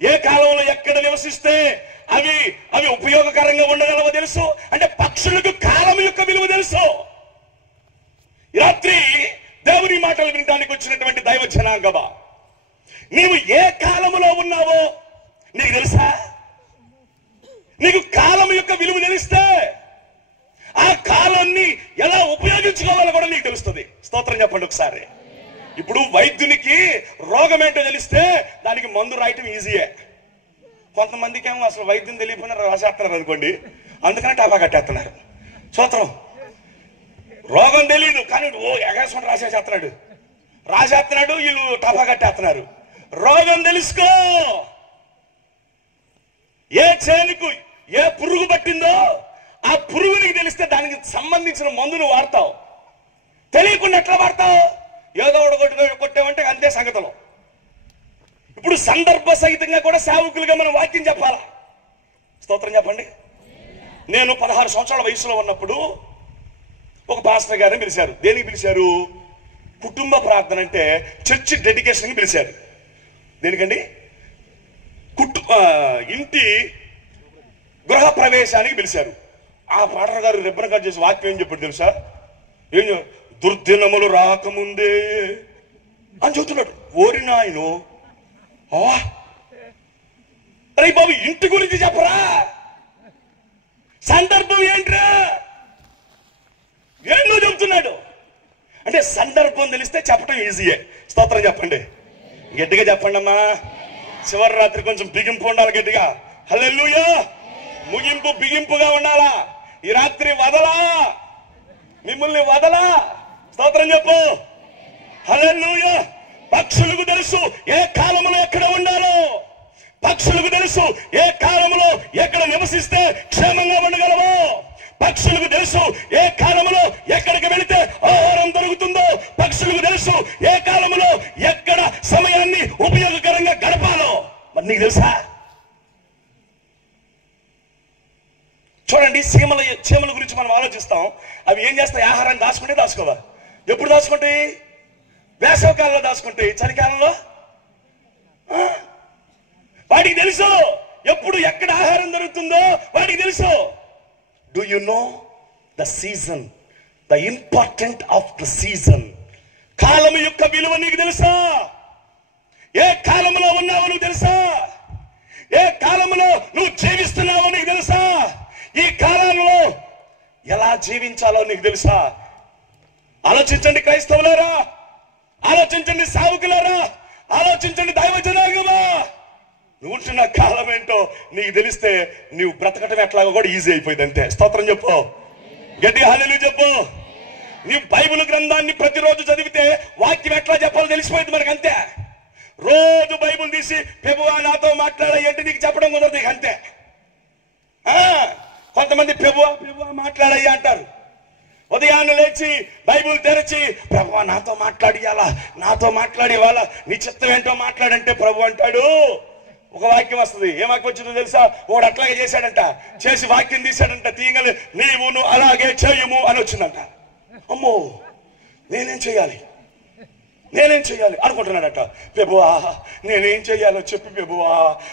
ఏ కాలంలో ఎక్కడ నివసిస్తే అవి ఉపయోగకరంగా ఉండగలవో తెలుసు. అంటే పక్షులకు కాలం యొక్క విలువ తెలుసు. ఈ రాత్రి దేవుని మాటలు వినడానికి వచ్చినటువంటి దైవ జనాంగమా, నీవు ఏ కాలములో ఉన్నావో నీకు తెలుసా? నీకు కాలం యొక్క విలువ తెలిస్తే ఆ కాలాన్ని ఎలా ఉపయోగించుకోవాలో కూడా నీకు తెలుస్తుంది. స్తోత్రం చెప్పండి ఒకసారి. ఇప్పుడు వైద్యునికి రోగం ఏంటో తెలిస్తే దానికి మందు రాయటం ఈజీయే. కొంతమందికి ఏమో అసలు వైద్యం తెలియకపోయినా రాసేస్తున్నారు అనుకోండి, అందుకని టాపా కట్టేస్తున్నారు. స్తోత్రం. రోగం తెలియదు కానీ ఎగేసుకుంటూ రాసేస్తున్నాడు, వీళ్ళు టాపా కట్టేస్తున్నారు. రోగం తెలుసుకో. ఏ చేనుకు ఏ పురుగు పట్టిందో ఆ పురుగు నీకు తెలిస్తే దానికి సంబంధించిన మందును వాడతావు. తెలియకుండా ఎట్లా వాడతావు? ఏదో కొట్టామంటే అంతే సంగతులు. ఇప్పుడు సందర్భ సహితంగా కూడా సేవకులుగా మనం వాక్యం చెప్పాలా? స్తోత్రం చెప్పండి. నేను 16 సంవత్సరాల వయసులో ఉన్నప్పుడు ఒక పాస్టర్ గారిని పిలిచారు. దేనికి పిలిచారు? కుటుంబ ప్రార్థన అంటే చర్చి డెడికేషన్ పిలిచారు. దేనికండి? ఇంటి గృహ ప్రవేశానికి పిలిచారు. ఆ పాటర్ గారు రిబ్బన్ కట్ చేసి వాక్యం ఏం చెప్పాడు తెలుసా? ఏం దుర్దినములు రాకముందే అని చెబుతున్నాడు. ఓరి నాయను, అరే బాబు ఇంటి గురించి చెప్పరా? సందర్భం ఏంట్రా? ఏంటో చెబుతున్నాడు. అంటే సందర్భం తెలిస్తే చెప్పడం ఈజీయే. స్తోత్రం చెప్పండి. గట్టిగా చెప్పండి అమ్మా. చివరి రాత్రి కొంచెం బిగింపు ఉండాలి గట్టిగా. హల్లెలూయా. ముగింపు బిగింపుగా ఉండాలా. ఈ రాత్రి వదలా, మిమ్మల్ని వదలా. స్తోత్రం చెప్పు. హల్లెలూయా. పక్షులకు తెలుసు ఏ కాలంలో ఎక్కడ ఉండాలో. పక్షులకు తెలుసు ఏ కాలంలో ఎక్కడ నివసిస్తే క్షేమంగా ఉండగలవో. పక్షులకు తెలుసు ఏ కాలంలో ఎక్కడికి వెళితే ఆహారం దొరుకుతుందో. పక్షులకు తెలుసు ఏ కాలంలో ఎక్కడ సమయాన్ని ఉపయోగకరంగా గడపాలో. మరి నీకు తెలుసా? చూడండి, చీమల గురించి మనం ఆలోచిస్తాం. అవి ఏం చేస్తాయి? ఆహారాన్ని దాచుకోవా? ఎప్పుడు దాచుకుంటాయి? వేసవకాలంలో దాచుకుంటాయి. చలికాలంలో వాటికి తెలుసు ఎప్పుడు ఎక్కడ ఆహారం దొరుకుతుందో వాటికి తెలుసు. Do you know the season, the important of the season? కాలం యొక్క విలువ నీకు తెలుసా? ఏ కాలంలో ఉన్నావో నువ్వు తెలుసా? ఏ కాలంలో నువ్వు జీవిస్తున్నావో నీకు తెలుసా? ఈ కాలంలో ఎలా జీవించాలో నీకు తెలుసా? ఆలోచించండి క్రైస్తవులారా, ఆలోచించండి సేవకులారా, ఆలోచించండి దైవ జనాంగమా. నువ్వు ఉంటున్న కాలం ఏంటో నీకు తెలిస్తే నువ్వు బ్రతకటం ఎట్లాగో కూడా ఈజీ అయిపోయింది అంతే. స్తోత్రం చెప్పు, గట్టిగా హల్లెలూయా చెప్పు. నీవు బైబిల్ గ్రంథాన్ని ప్రతిరోజు చదివితే వాక్యం ఎట్లా చెప్పాలో తెలిసిపోయింది మనకు అంతే. రోజు బైబిల్ తీసి ప్రభువా నాతో మాట్లాడయ్యంటే నీకు చెప్పడం కుదరదు నీకు అంతే. కొంతమంది ప్రభువా ప్రభువా మాట్లాడయ్యా అంటారు. ఉదయాన్నే లేచి బైబిల్ తెరిచి ప్రభువా నాతో మాట్లాడియాలా, నాతో మాట్లాడేవాళ్ళ, నీ చిత్తం ఏంటో మాట్లాడంటే ప్రభు అంటాడు. ఒక వాక్యం వస్తుంది. ఏ వాక్యం వచ్చిందో తెలుసా? వాడు అట్లాగే చేశాడంట, చేసి వాక్యం తీశాడంట, తీయగలి నీవును అలాగే చేయము అని వచ్చిందంట. అమ్మో నేనేం చెయ్యాలి అనుకుంటున్నాడట. ప్రభువా నేనేం చెయ్యాలో చెప్పు ప్రభువా,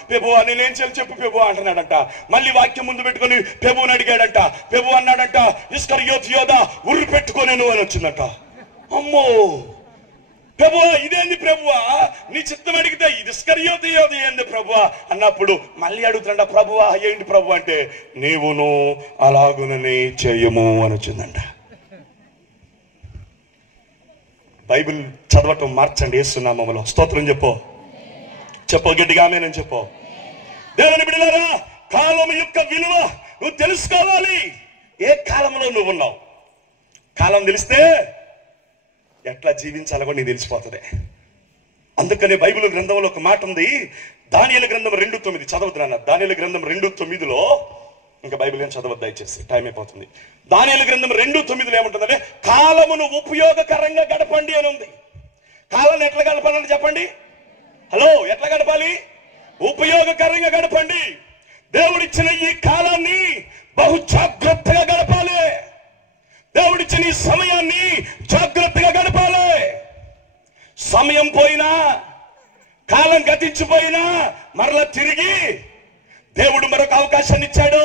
ప్రభువా నేనేం చేయాలో చెప్పు ప్రభువా అంటున్నాడంట. మళ్ళీ వాక్యం ముందు పెట్టుకొని ప్రభువుని అడిగాడంట. ప్రభు అన్నాడంట ఇస్కరియోతు యోధ ఉర్రు పెట్టుకోనేను అని వచ్చిందంట. అమ్మో ప్రభువా ఇదేంది ప్రభువా, నీ చిత్తం అడిగితే ఇది ఇస్కరియోతు యోధ ఏంది ప్రభువా అన్నప్పుడు మళ్ళీ అడుగుతాడంట. ప్రభువా ఏంటి ప్రభు అంటే నీవును అలాగునని చేయము అని వచ్చిందంట. బైబిల్ చదవటం మార్చండి యేసునామములో. స్తోత్రం చెప్పు గట్టిగా ఆమేన్ చెప్పు. దేవుని బిడ్డలారా, కాలం యొక్క విలువ నువ్వు తెలుసుకోవాలి. ఏ కాలంలో నువ్వు ఉన్నావు? కాలం తెలిస్తే ఎట్లా జీవించాలో కూడా నీకు తెలిసిపోతుంది. అందుకనే బైబిల్ గ్రంథంలో ఒక మాట ఉంది. దానియేలు గ్రంథం 2:9 చదవద్దున్నా. దానియేలు గ్రంథం 2:9లో, ఇంకా బైబిల్ ఏం చదవద్దు దయచేసి, టైం అయిపోతుంది. దానియేలు గ్రంథం 2:9లో ఏముంటుందంటే కాలమును ఉపయోగకరంగా గడపండి అని ఉంది. కాలాన్ని ఎట్లా గడపాలని చెప్పండి. హలో, ఎట్లా గడపాలి? ఉపయోగకరంగా గడపండి. దేవుడిచ్చిన ఈ కాలాన్ని బహు జాగ్రత్తగా గడపాలి. దేవుడిచ్చిన ఈ సమయాన్ని జాగ్రత్తగా గడపాలి. సమయం పోయినా, కాలం గతించిపోయినా మరలా తిరిగి దేవుడు మరొక అవకాశాన్ని ఇచ్చాడు.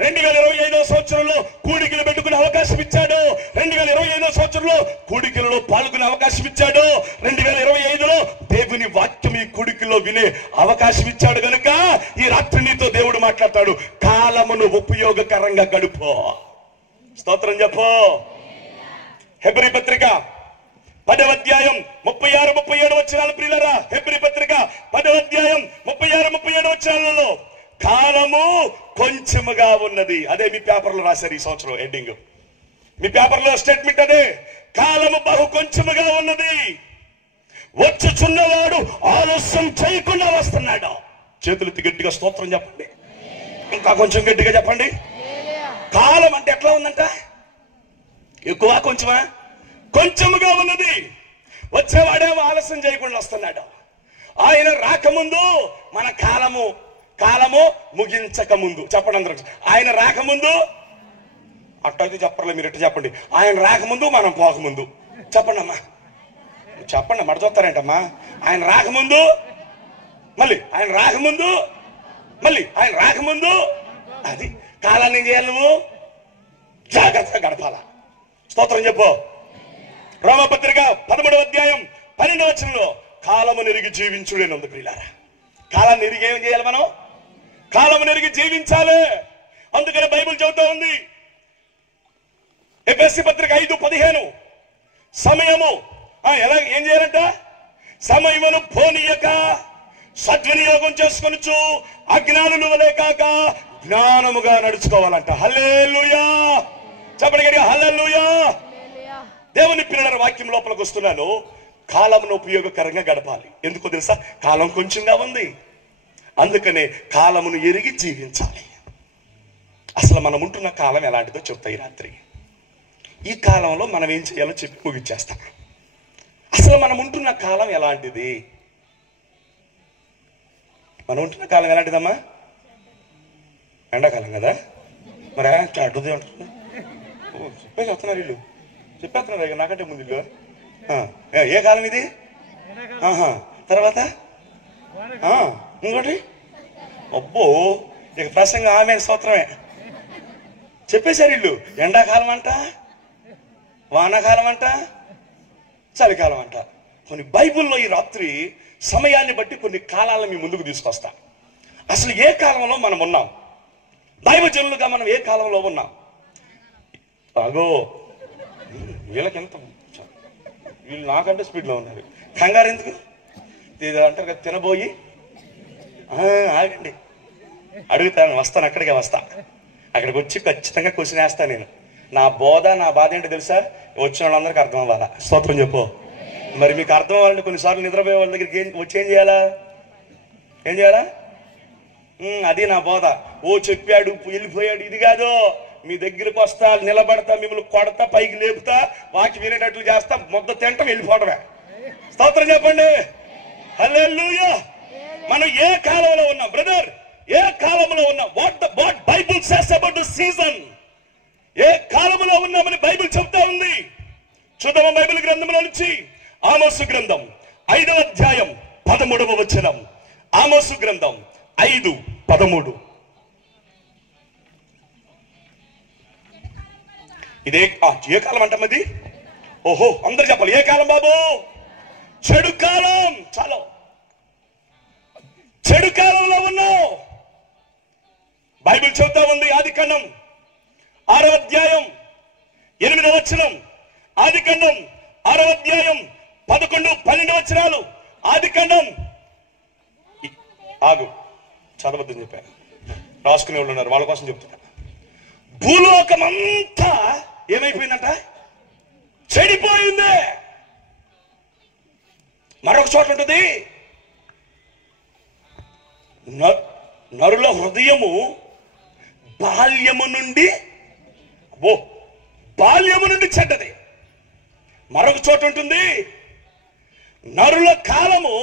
2025వ సంవత్సరంలో కూడికలు పెట్టుకునే అవకాశం ఇచ్చాడు. 2025వ సంవత్సరంలో కూడికలలో పాల్గొనే అవకాశం ఇచ్చాడు. 2025లో దేవుని వాక్యం ఈ కూడికల్లో వినే అవకాశం ఇచ్చాడు. కనుక ఈ రాత్రి నీతో దేవుడు మాట్లాడతాడు. కాలమును ఉపయోగకరంగా గడుపు. స్తోత్రం చెప్పు. హెబ్రీ పత్రిక 10వ అధ్యాయం 36-37 వచనాలు ప్రియులారా. హెబ్రీ పత్రిక 10వ అధ్యాయం 36-37 వచనాలలో కాలము కొంచెముగా ఉన్నది. అదే మీ పేపర్లో రాశారు ఈ సంవత్సరం ఎండింగ్. మీ పేపర్లో స్టేట్మెంట్ అదే, కాలము బహు కొంచెముగా ఉన్నది, వచ్చుచున్నవాడు ఆలస్యం చేయకుండా వస్తున్నాడు. చేతులెత్తి గట్టిగా స్తోత్రం చెప్పండి. ఇంకా కొంచెం గట్టిగా చెప్పండి. కాలం అంటే ఎట్లా ఉందంట? ఎక్కువ కొంచెమా? కొంచెముగా ఉన్నది. వచ్చేవాడేమో ఆలస్యం చేయకుండా వస్తున్నాడు. ఆయన రాకముందు మన కాలము ముగించక ముందు చెప్పండి అందరూ. ఆయన రాకముందు, అట్టయితే చెప్పర్లే మీరు ఎట్లా చెప్పండి. ఆయన రాకముందు మనం పోకముందు చెప్పండి అమ్మా, చెప్పండి. మడ చూస్తారేంటమ్మా? ఆయన రాకముందు, మళ్ళీ ఆయన రాకముందు, మళ్ళీ ఆయన రాకముందు. అది కాలాన్ని ఏం చేయాలి? నువ్వు జాగ్రత్తగా గడపాల. స్తోత్రం చెప్పు. రోమపత్రిక 13వ అధ్యాయం 12వ వచనంలో కాలమును ఎరిగి జీవించుడని ఉంది ప్రియులారా. కాలాన్ని ఎరిగి ఏం చేయాలి? మనం కాలమును ఎరిగి జీవించాలి. అందుకనే బైబిల్ చెబుతా ఉంది ఎఫెసీ పత్రిక 5:15 సమయము ఎలా ఏం చేయాలంట? సమయమును పోనీయక సద్వినియోగం చేసుకొనుచు అజ్ఞానుల వలె కాక జ్ఞానముగా నడుచుకోవాలంట. హల్లెలూయా చెప్పండి, హల్లెలూయా. దేవుని పిల్లల వాక్యం లోపలికి వస్తున్నాను. కాలమును ఉపయోగకరంగా గడపాలి. ఎందుకో తెలుసా? కాలం కొంచెంగా ఉంది. అందుకనే కాలమును ఎరిగి జీవించాలి. అసలు మనం ఉంటున్న కాలం ఎలాంటిదో చెప్తా ఈ రాత్రి. ఈ కాలంలో మనం ఏం చేయాలో చెప్పి ముగిచ్చేస్తాం. అసలు మనం ఉంటున్న కాలం ఎలాంటిది? మనం ఉంటున్న కాలం ఎలాంటిదమ్మా? ఎండాకాలం కదా. మరి అడ్డుదే ఉంటుంది. చెప్పేసి వస్తున్నారు వీళ్ళు, చెప్పేస్తున్నారు నాకంటే ముందు వీళ్ళు. ఏ కాలం ఇది? తర్వాత ఇంకోటి అబ్బో, ఇక ప్రసంగం ఆమె స్తోత్రమే చెప్పేశారు వీళ్ళు. ఎండాకాలం అంట, వానాకాలం అంట, చలికాలం అంట. కొన్ని బైబిల్లో ఈ రాత్రి సమయాన్ని బట్టి కొన్ని కాలాలను మీ ముందుకు తీసుకొస్తా. అసలు ఏ కాలంలో మనం ఉన్నాం? దైవజనులుగా మనం ఏ కాలంలో ఉన్నాం? అగో వీళ్ళకి ఎంత, వీళ్ళు నాకంటే స్పీడ్లో ఉన్నారు. కంగారు ఎందుకు? అంటారు కదా, తినబోయి ఆగండి, అడుగుతాను, వస్తాను, అక్కడికే వస్తా. అక్కడికి వచ్చి ఖచ్చితంగా క్వశ్చన్ వేస్తాను నేను. నా బోధ, నా బాధ ఏంటో తెలుసా? వచ్చిన వాళ్ళందరికీ అర్థం అవ్వాలా. స్తోత్రం చెప్పు. మరి మీకు అర్థం అవ్వాలంటే కొన్నిసార్లు నిద్రపోయే వాళ్ళ దగ్గరికి వచ్చి ఏం చేయాలా? అది నా బోధ. ఓ చెప్పాడు వెళ్ళిపోయాడు ఇది కాదు. మీ దగ్గరకు వస్తా, నిలబడతా, మిమ్మల్ని కొడతా, పైకి లేపుతా, వాకి వినేటట్లు చేస్తా, ముద్ద తింటాం, వెళ్ళిపోవడమే. స్తోత్రం చెప్పండి. హల్లెలూయా. మనం ఏ కాలంలో ఉన్నాం బ్రదర్? ఏ కాలంలో ఉన్నాం? What Bible says about the season? ఏ కాలంలో ఉన్నామని బైబిల్ చెప్తా ఉంది. చూద్దామా బైబిల్ గ్రంథంలో నుంచి? ఆమోసు గ్రంథం 5వ అధ్యాయం 13వ వచనం. ఆమోసు గ్రంథం 5:13. ఇదే ఏ కాలం అంటామది? ఓహో, అందరు చెప్పాలి. ఏ కాలం బాబు? చెడు కాలం. చాలు, చెడు కాలంలో ఉన్నావు. బైబిల్ చెబుతా ఉంది. ఆదికాండం 6వ అధ్యాయం 8వ వచనం. ఆదికాండం 6వ అధ్యాయం 11, 12 వచనాలు. ఆదికాండం ఆగు, చదవద్దని చెప్పాను. రాసుకునే వాళ్ళు ఉన్నారు, వాళ్ళ కోసం చెప్తున్నా. భూలోకమంతా ఏమైపోయిందంట? చెడిపోయింది. మరొక చోట ఉంటుంది, నరుల హృదయము బాల్యము నుండి చెడ్డది. మరొక చోట ఉంటుంది, నరుల కాలము,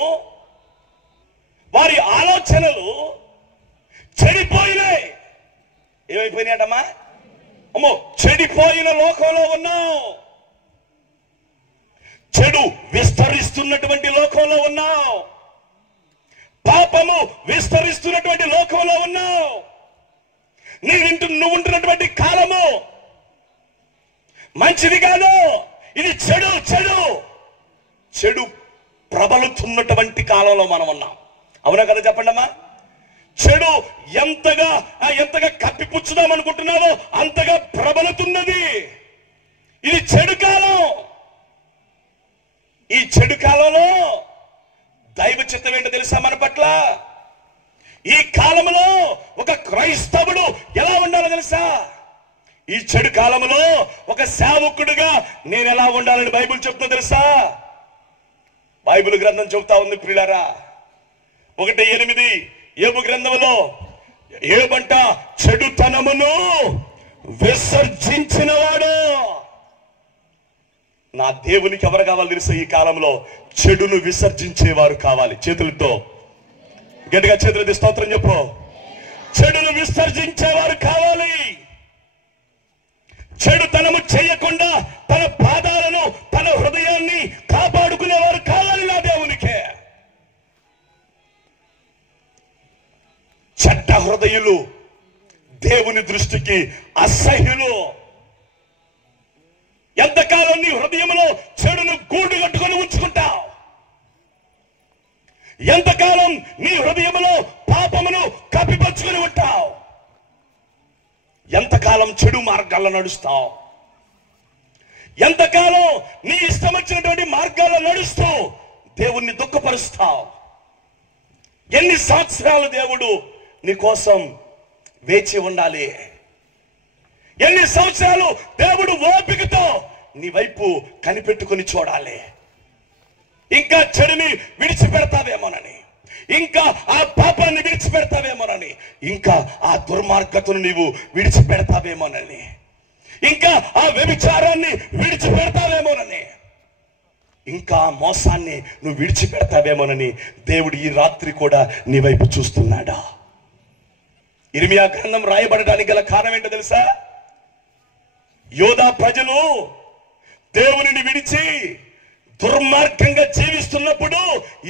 వారి ఆలోచనలు చెడిపోయినాయి. ఏమైపోయినాయటమ్మా? అమ్మో, చెడిపోయిన లోకంలో ఉన్నావు. చెడు విస్తరిస్తున్నటువంటి లోకంలో ఉన్నావు. పాపము విస్తరిస్తున్నటువంటి లోకంలో ఉన్నావు. నువ్వు ఉంటున్నటువంటి కాలము మంచిది కాదు. ఇది చెడు ప్రబలుతున్నటువంటి కాలంలో మనం ఉన్నాం. అవునా కదా? చెప్పండి అమ్మా. చెడు ఎంతగా కప్పిపుచ్చుదాం అనుకుంటున్నావో అంతగా ప్రబలుతున్నది. ఇది చెడు కాలం. ఈ చెడు కాలంలో దైవ చిత్తం ఏంటో తెలుసా మన పట్ల? ఈ కాలంలో ఒక క్రైస్తవుడు ఎలా ఉండాలో తెలుసా? ఈ చెడు కాలంలో ఒక సేవకుడుగా నేను ఎలా ఉండాలని బైబిల్ చెప్తుందో తెలుసా? బైబిల్ గ్రంథం చెబుతా ఉంది ప్రియులారా. 1:8 యోబు గ్రంథంలో ఏమంట? చెడుతనమును విసర్జించినవాడు. నా దేవునికి ఎవరు కావాలి తెలుసా? ఈ కాలంలో చెడును విసర్జించేవారు కావాలి. చేతులతో గట్టిగా చేతులతో స్తోత్రం చెప్పు. చెడును విసర్జించేవారు కావాలి. చెడుతనము చేయకుండా తన పాదాలను, తన హృదయాన్ని కాపాడుకునేవారు కావాలి నా దేవునికే. చెడ్డ హృదయులు దేవుని దృష్టికి అసహ్యులు. ఎంతకాలం నీ హృదయంలో చెడును గూడు కట్టుకొని ఉంచుకుంటావు? ఎంతకాలం నీ హృదయంలో పాపమును కప్పిపరుచుకొని ఉంటావు? ఎంతకాలం చెడు మార్గాల్లో నడుస్తావు? ఎంతకాలం నీ ఇష్టం వచ్చినటువంటి మార్గాల్లో నడుస్తూ దేవుణ్ణి దుఃఖపరుస్తావు? ఎన్ని సంవత్సరాలు దేవుడు నీ కోసం వేచి ఉండాలి? ఎన్ని సంవత్సరాలు దేవుడు ఓపికతో నీ వైపు కనిపెట్టుకుని చూడాలి? ఇంకా చెడుని విడిచిపెడతావేమోనని, ఇంకా ఆ పాపాన్ని విడిచిపెడతావేమోనని, ఇంకా ఆ దుర్మార్గతను నీవు విడిచిపెడతావేమోనని, ఇంకా ఆ వ్యభిచారాన్ని విడిచిపెడతావేమోనని, ఇంకా ఆ మోసాన్ని నువ్వు విడిచిపెడతావేమోనని దేవుడు ఈ రాత్రి కూడా నీ వైపు చూస్తున్నాడా? ఇర్మియా గ్రంథం రాయబడడానికి గల కారణం ఏంటో తెలుసా? యోధా ప్రజలు దేవునిని విడిచి దుర్మార్గంగా జీవిస్తున్నప్పుడు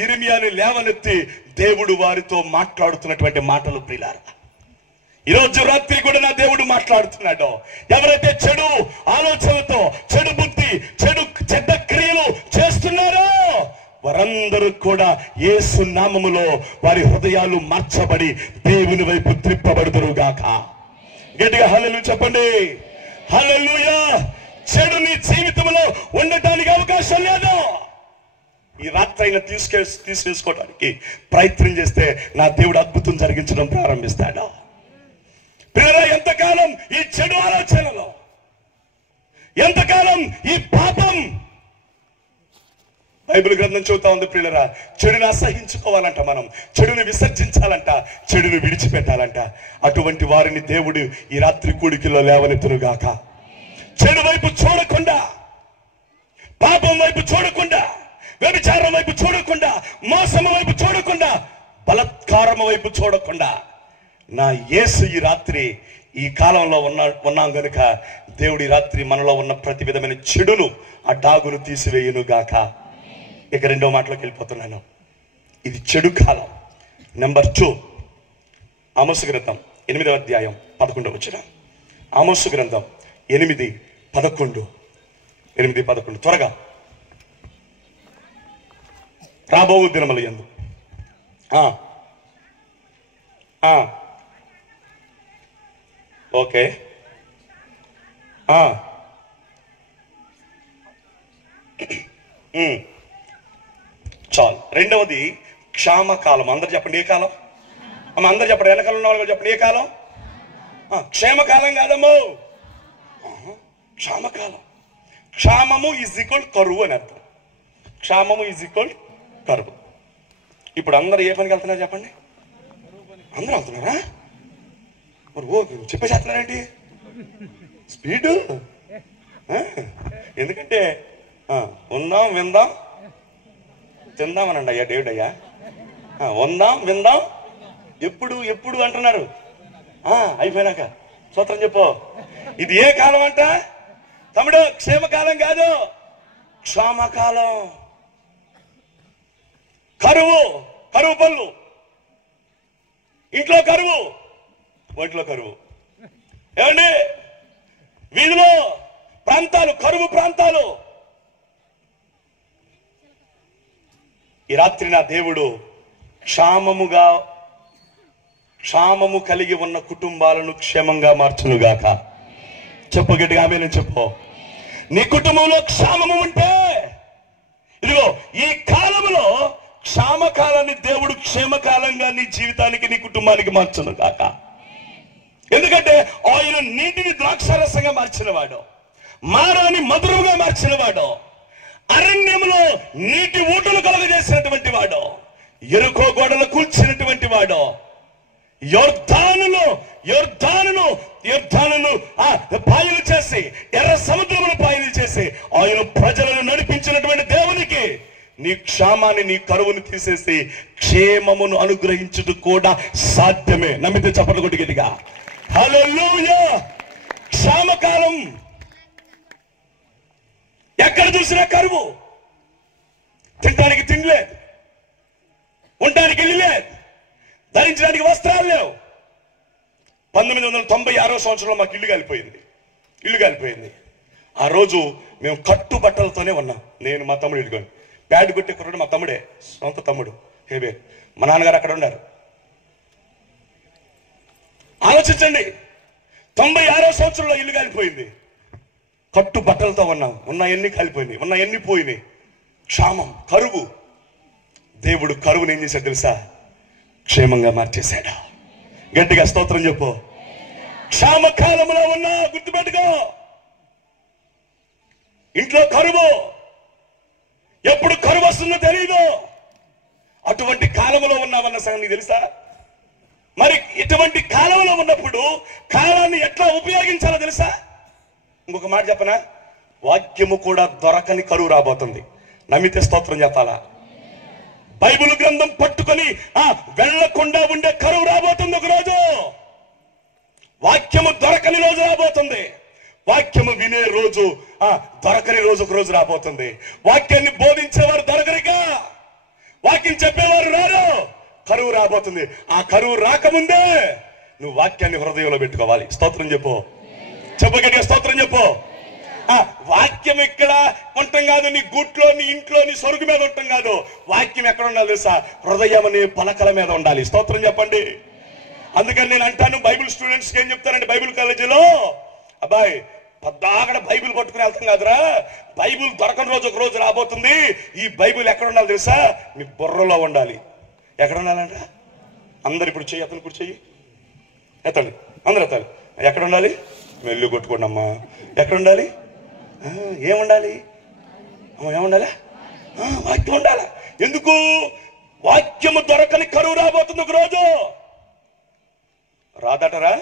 ఇర్మియాని లేవనెత్తి దేవుడు వారితో మాట్లాడుతున్నటువంటి మాటలు ప్రియులారా. ఈరోజు రాత్రి కూడా నా దేవుడు మాట్లాడుతున్నాడు. ఎవరైతే చెడు ఆలోచనలతో, చెడు బుద్ధి, చెడ్డ క్రియలు చేస్తున్నారో వారందరూ కూడా యేసు నామములో వారి హృదయాలు మార్చబడి దేవుని వైపు త్రిప్పబడుదురు గాక. గట్టిగా హల్లెలూయా చెప్పండి. హల్లెలూయా. చెడు నీ జీవితంలో ఉండటానికి అవకాశం లేదు. ఈ రాత్రి అయినా తీసివేసుకోవడానికి ప్రయత్నం చేస్తే నా దేవుడు అద్భుతం జరిగించడం ప్రారంభిస్తాడు. పిల్లలు, ఎంతకాలం ఈ చెడు ఆలోచనలో, ఎంతకాలం ఈ పాపం? బైబిల్ గ్రంథం చెబుతా ఉంది ప్రియులరా, చెడుని అసహించుకోవాలంట, మనం చెడుని విసర్జించాలంట, చెడుని విడిచిపెట్టాలంట. అటువంటి వారిని దేవుడు ఈ రాత్రి కూడికిలో లేవనెత్తునుగాక. చెడు వైపు చూడకుండా, పాపం వైపు చూడకుండా, వ్యభిచారం వైపు చూడకుండా, మోసం వైపు చూడకుండా, బలత్కారం వైపు చూడకుండా, నా యేసు ఈ రాత్రి ఈ కాలంలో ఉన్నాం గనుక దేవుడి రాత్రి మనలో ఉన్న ప్రతి విధమైన చెడును, ఆ డాగును తీసివేయును గాక. ఇక రెండో మాటలోకి వెళ్ళిపోతున్నాను. ఇది చెడు కాలం. నెంబర్ 2, ఆమోసు గ్రంథం 8వ అధ్యాయం 11వ వచనం. ఆమోసు గ్రంథం 8:11. త్వరగా. రాబో దినములు యందు ఓకే చాలు. రెండవది క్షామకాలం. అందరు చెప్పండి ఏ కాలం? అమ్మ అందరు చెప్పండి, వెనకాల ఉన్న వాళ్ళు చెప్పండి ఏ కాలం? క్షేమకాలం కాదమ్మో, క్షామకాలం. క్షామము ఈజ్ ఈక్వల్ కరువు అని అర్థం. క్షామము ఈజ్ ఈక్వల్ కరువు. ఇప్పుడు అందరు ఏ పనికి వెళ్తున్నారు చెప్పండి? అందరూ వెళ్తున్నారా? మరి చెప్పేసేస్తున్నారేంటి స్పీడు? ఎందుకంటే ఉందాం, విందాం, తిందామనండి అయ్యా డేవిడ్ అయ్యా. ఉందాం, విందాం, ఎప్పుడు ఎప్పుడు అంటున్నారు. అయిపోయినాక సూత్రం చెప్పు. ఇది ఏ కాలం అంట తమ్ముడు? క్షేమకాలం కాదు, క్షామకాలం. కరువు, కరువు పనులు, ఇంట్లో కరువు, ఒంట్లో కరువు. ఏమండి, వీధిలో ప్రాంతాలు కరువు ప్రాంతాలు. ఈ రాత్రి నా దేవుడు క్షామము కలిగి ఉన్న కుటుంబాలను క్షేమంగా మార్చునుగాక. చెప్పు గట్టిగా ఆమేన్ చెప్పు. నీ కుటుంబంలో క్షామము ఉంటే, ఇదిగో ఈ కాలంలో క్షామకాలాన్ని దేవుడు క్షేమకాలంగా నీ జీవితానికి, నీ కుటుంబానికి మార్చునుగాక. ఎందుకంటే ఆయన నీటిని ద్రాక్షారసంగా మార్చినవాడు, మారాన్ని మధురముగా మార్చినవాడు, అరణ్యంలో నీటి ఊటలు కలుగజేసినటువంటి వాడు, ఎరుకో గోడలు కూల్చినటువంటి వాడు, యోర్దానును పాయలు చేసి, ఎర్ర సముద్రమును పాయలు చేసి ఆయన ప్రజలను నడిపించినటువంటి దేవునికి నీ క్షామాన్ని, నీ కరువును తీసేసి క్షేమమును అనుగ్రహించుట కూడా సాధ్యమే. నమ్మితే చప్పట్లు కొట్టి గట్టిగా హల్లెలూయా. క్షామకాలం. ఎక్కడ చూసినా కరువు. తినడానికి తిండి లేదు, ఉండడానికి ఇల్లు లేదు, ధరించడానికి వస్త్రాలు లేవు. 1996వ సంవత్సరంలో మాకు ఇల్లు కాలిపోయింది. ఆ రోజు మేము కట్టు బట్టలతోనే ఉన్నాం. నేను, మా తమ్ముడు, ఇదిగోండి ప్యాడ్ కొట్టే కుర్రాడు మా తమ్ముడే, సొంత తమ్ముడు హేబే. మా నాన్నగారు అక్కడ ఉన్నారు. ఆలోచించండి, 96వ సంవత్సరంలో ఇల్లు కాలిపోయింది. కట్టు బట్టలతో ఉన్నాం. ఉన్న ఎన్ని కాలిపోయినాయి, ఉన్న ఎన్ని పోయినాయి. క్షామం, కరువు. దేవుడు కరువుని ఏం చేశాడు తెలుసా? క్షేమంగా మార్చేశాడు. గట్టిగా స్తోత్రం చెప్పు. క్షామకాలంలో ఉన్నా గుర్తుపెట్టుకో, ఇంట్లో కరువు, ఎప్పుడు కరువు వస్తుందో తెలియదు. అటువంటి కాలంలో ఉన్నామన్న సంగతి తెలుసా? మరి ఇటువంటి కాలంలో ఉన్నప్పుడు కాలాన్ని ఎట్లా ఉపయోగించాలో తెలుసా? ఇంకొక మాట చెప్పనా? వాక్యము కూడా దొరకని కరువు రాబోతుంది. నమ్మితే స్తోత్రం చెప్పాలా? బైబిల్ గ్రంథం పట్టుకొని వెళ్లకుండా ఉండే కరువు రాబోతుంది. ఒక రోజు వాక్యము దొరకని రోజు రాబోతుంది. వాక్యము వినే రోజు దొరకని రోజు ఒక రోజు రాబోతుంది. వాక్యాన్ని బోధించేవారు దొరకరిగా, వాక్యం చెప్పేవారు రారు. కరువు రాబోతుంది. ఆ కరువు రాకముందే నువ్వు వాక్యాన్ని హృదయంలో పెట్టుకోవాలి. స్తోత్రం చెప్పు. చెప్పగలిగే స్తోత్రం చెప్పు. వాక్యం ఇక్కడ ఉండటం కాదు, నీ గూట్లో, నీ ఇంట్లో, నీ సొరుగు మీద ఉండటం కాదు. వాక్యం ఎక్కడ ఉండాలి తెలుసా? హృదయం అనే పలకల మీద ఉండాలి. స్తోత్రం చెప్పండి. అందుకని నేను అంటాను, బైబిల్ స్టూడెంట్స్కి ఏం చెప్తానంటే, బైబిల్ కాలేజీలో అబ్బాయి పద్దాకడ బైబిల్ పట్టుకుని వెళ్తాం కాదురా. బైబిల్ దొరకని రోజు ఒక రోజు రాబోతుంది. ఈ బైబిల్ ఎక్కడ ఉండాలి తెలుసా? మీ బుర్రలో ఉండాలి. ఎక్కడ ఉండాలంట? అందరు ఇప్పుడు చెయ్యి, అతను ఇప్పుడు చెయ్యి ఎత్తండి, అందరు ఎత్తాలి. ఎక్కడ ఉండాలి? మెల్లు కొట్టుకోండి అమ్మా. ఎక్కడ ఉండాలి? ఏముండాలి అమ్మ? ఏముండాలి? వాక్యం ఉండాలి. ఎందుకు? వాక్యము దొరకని కరువు రాబోతుంది ఒక రోజు. రాదటరా?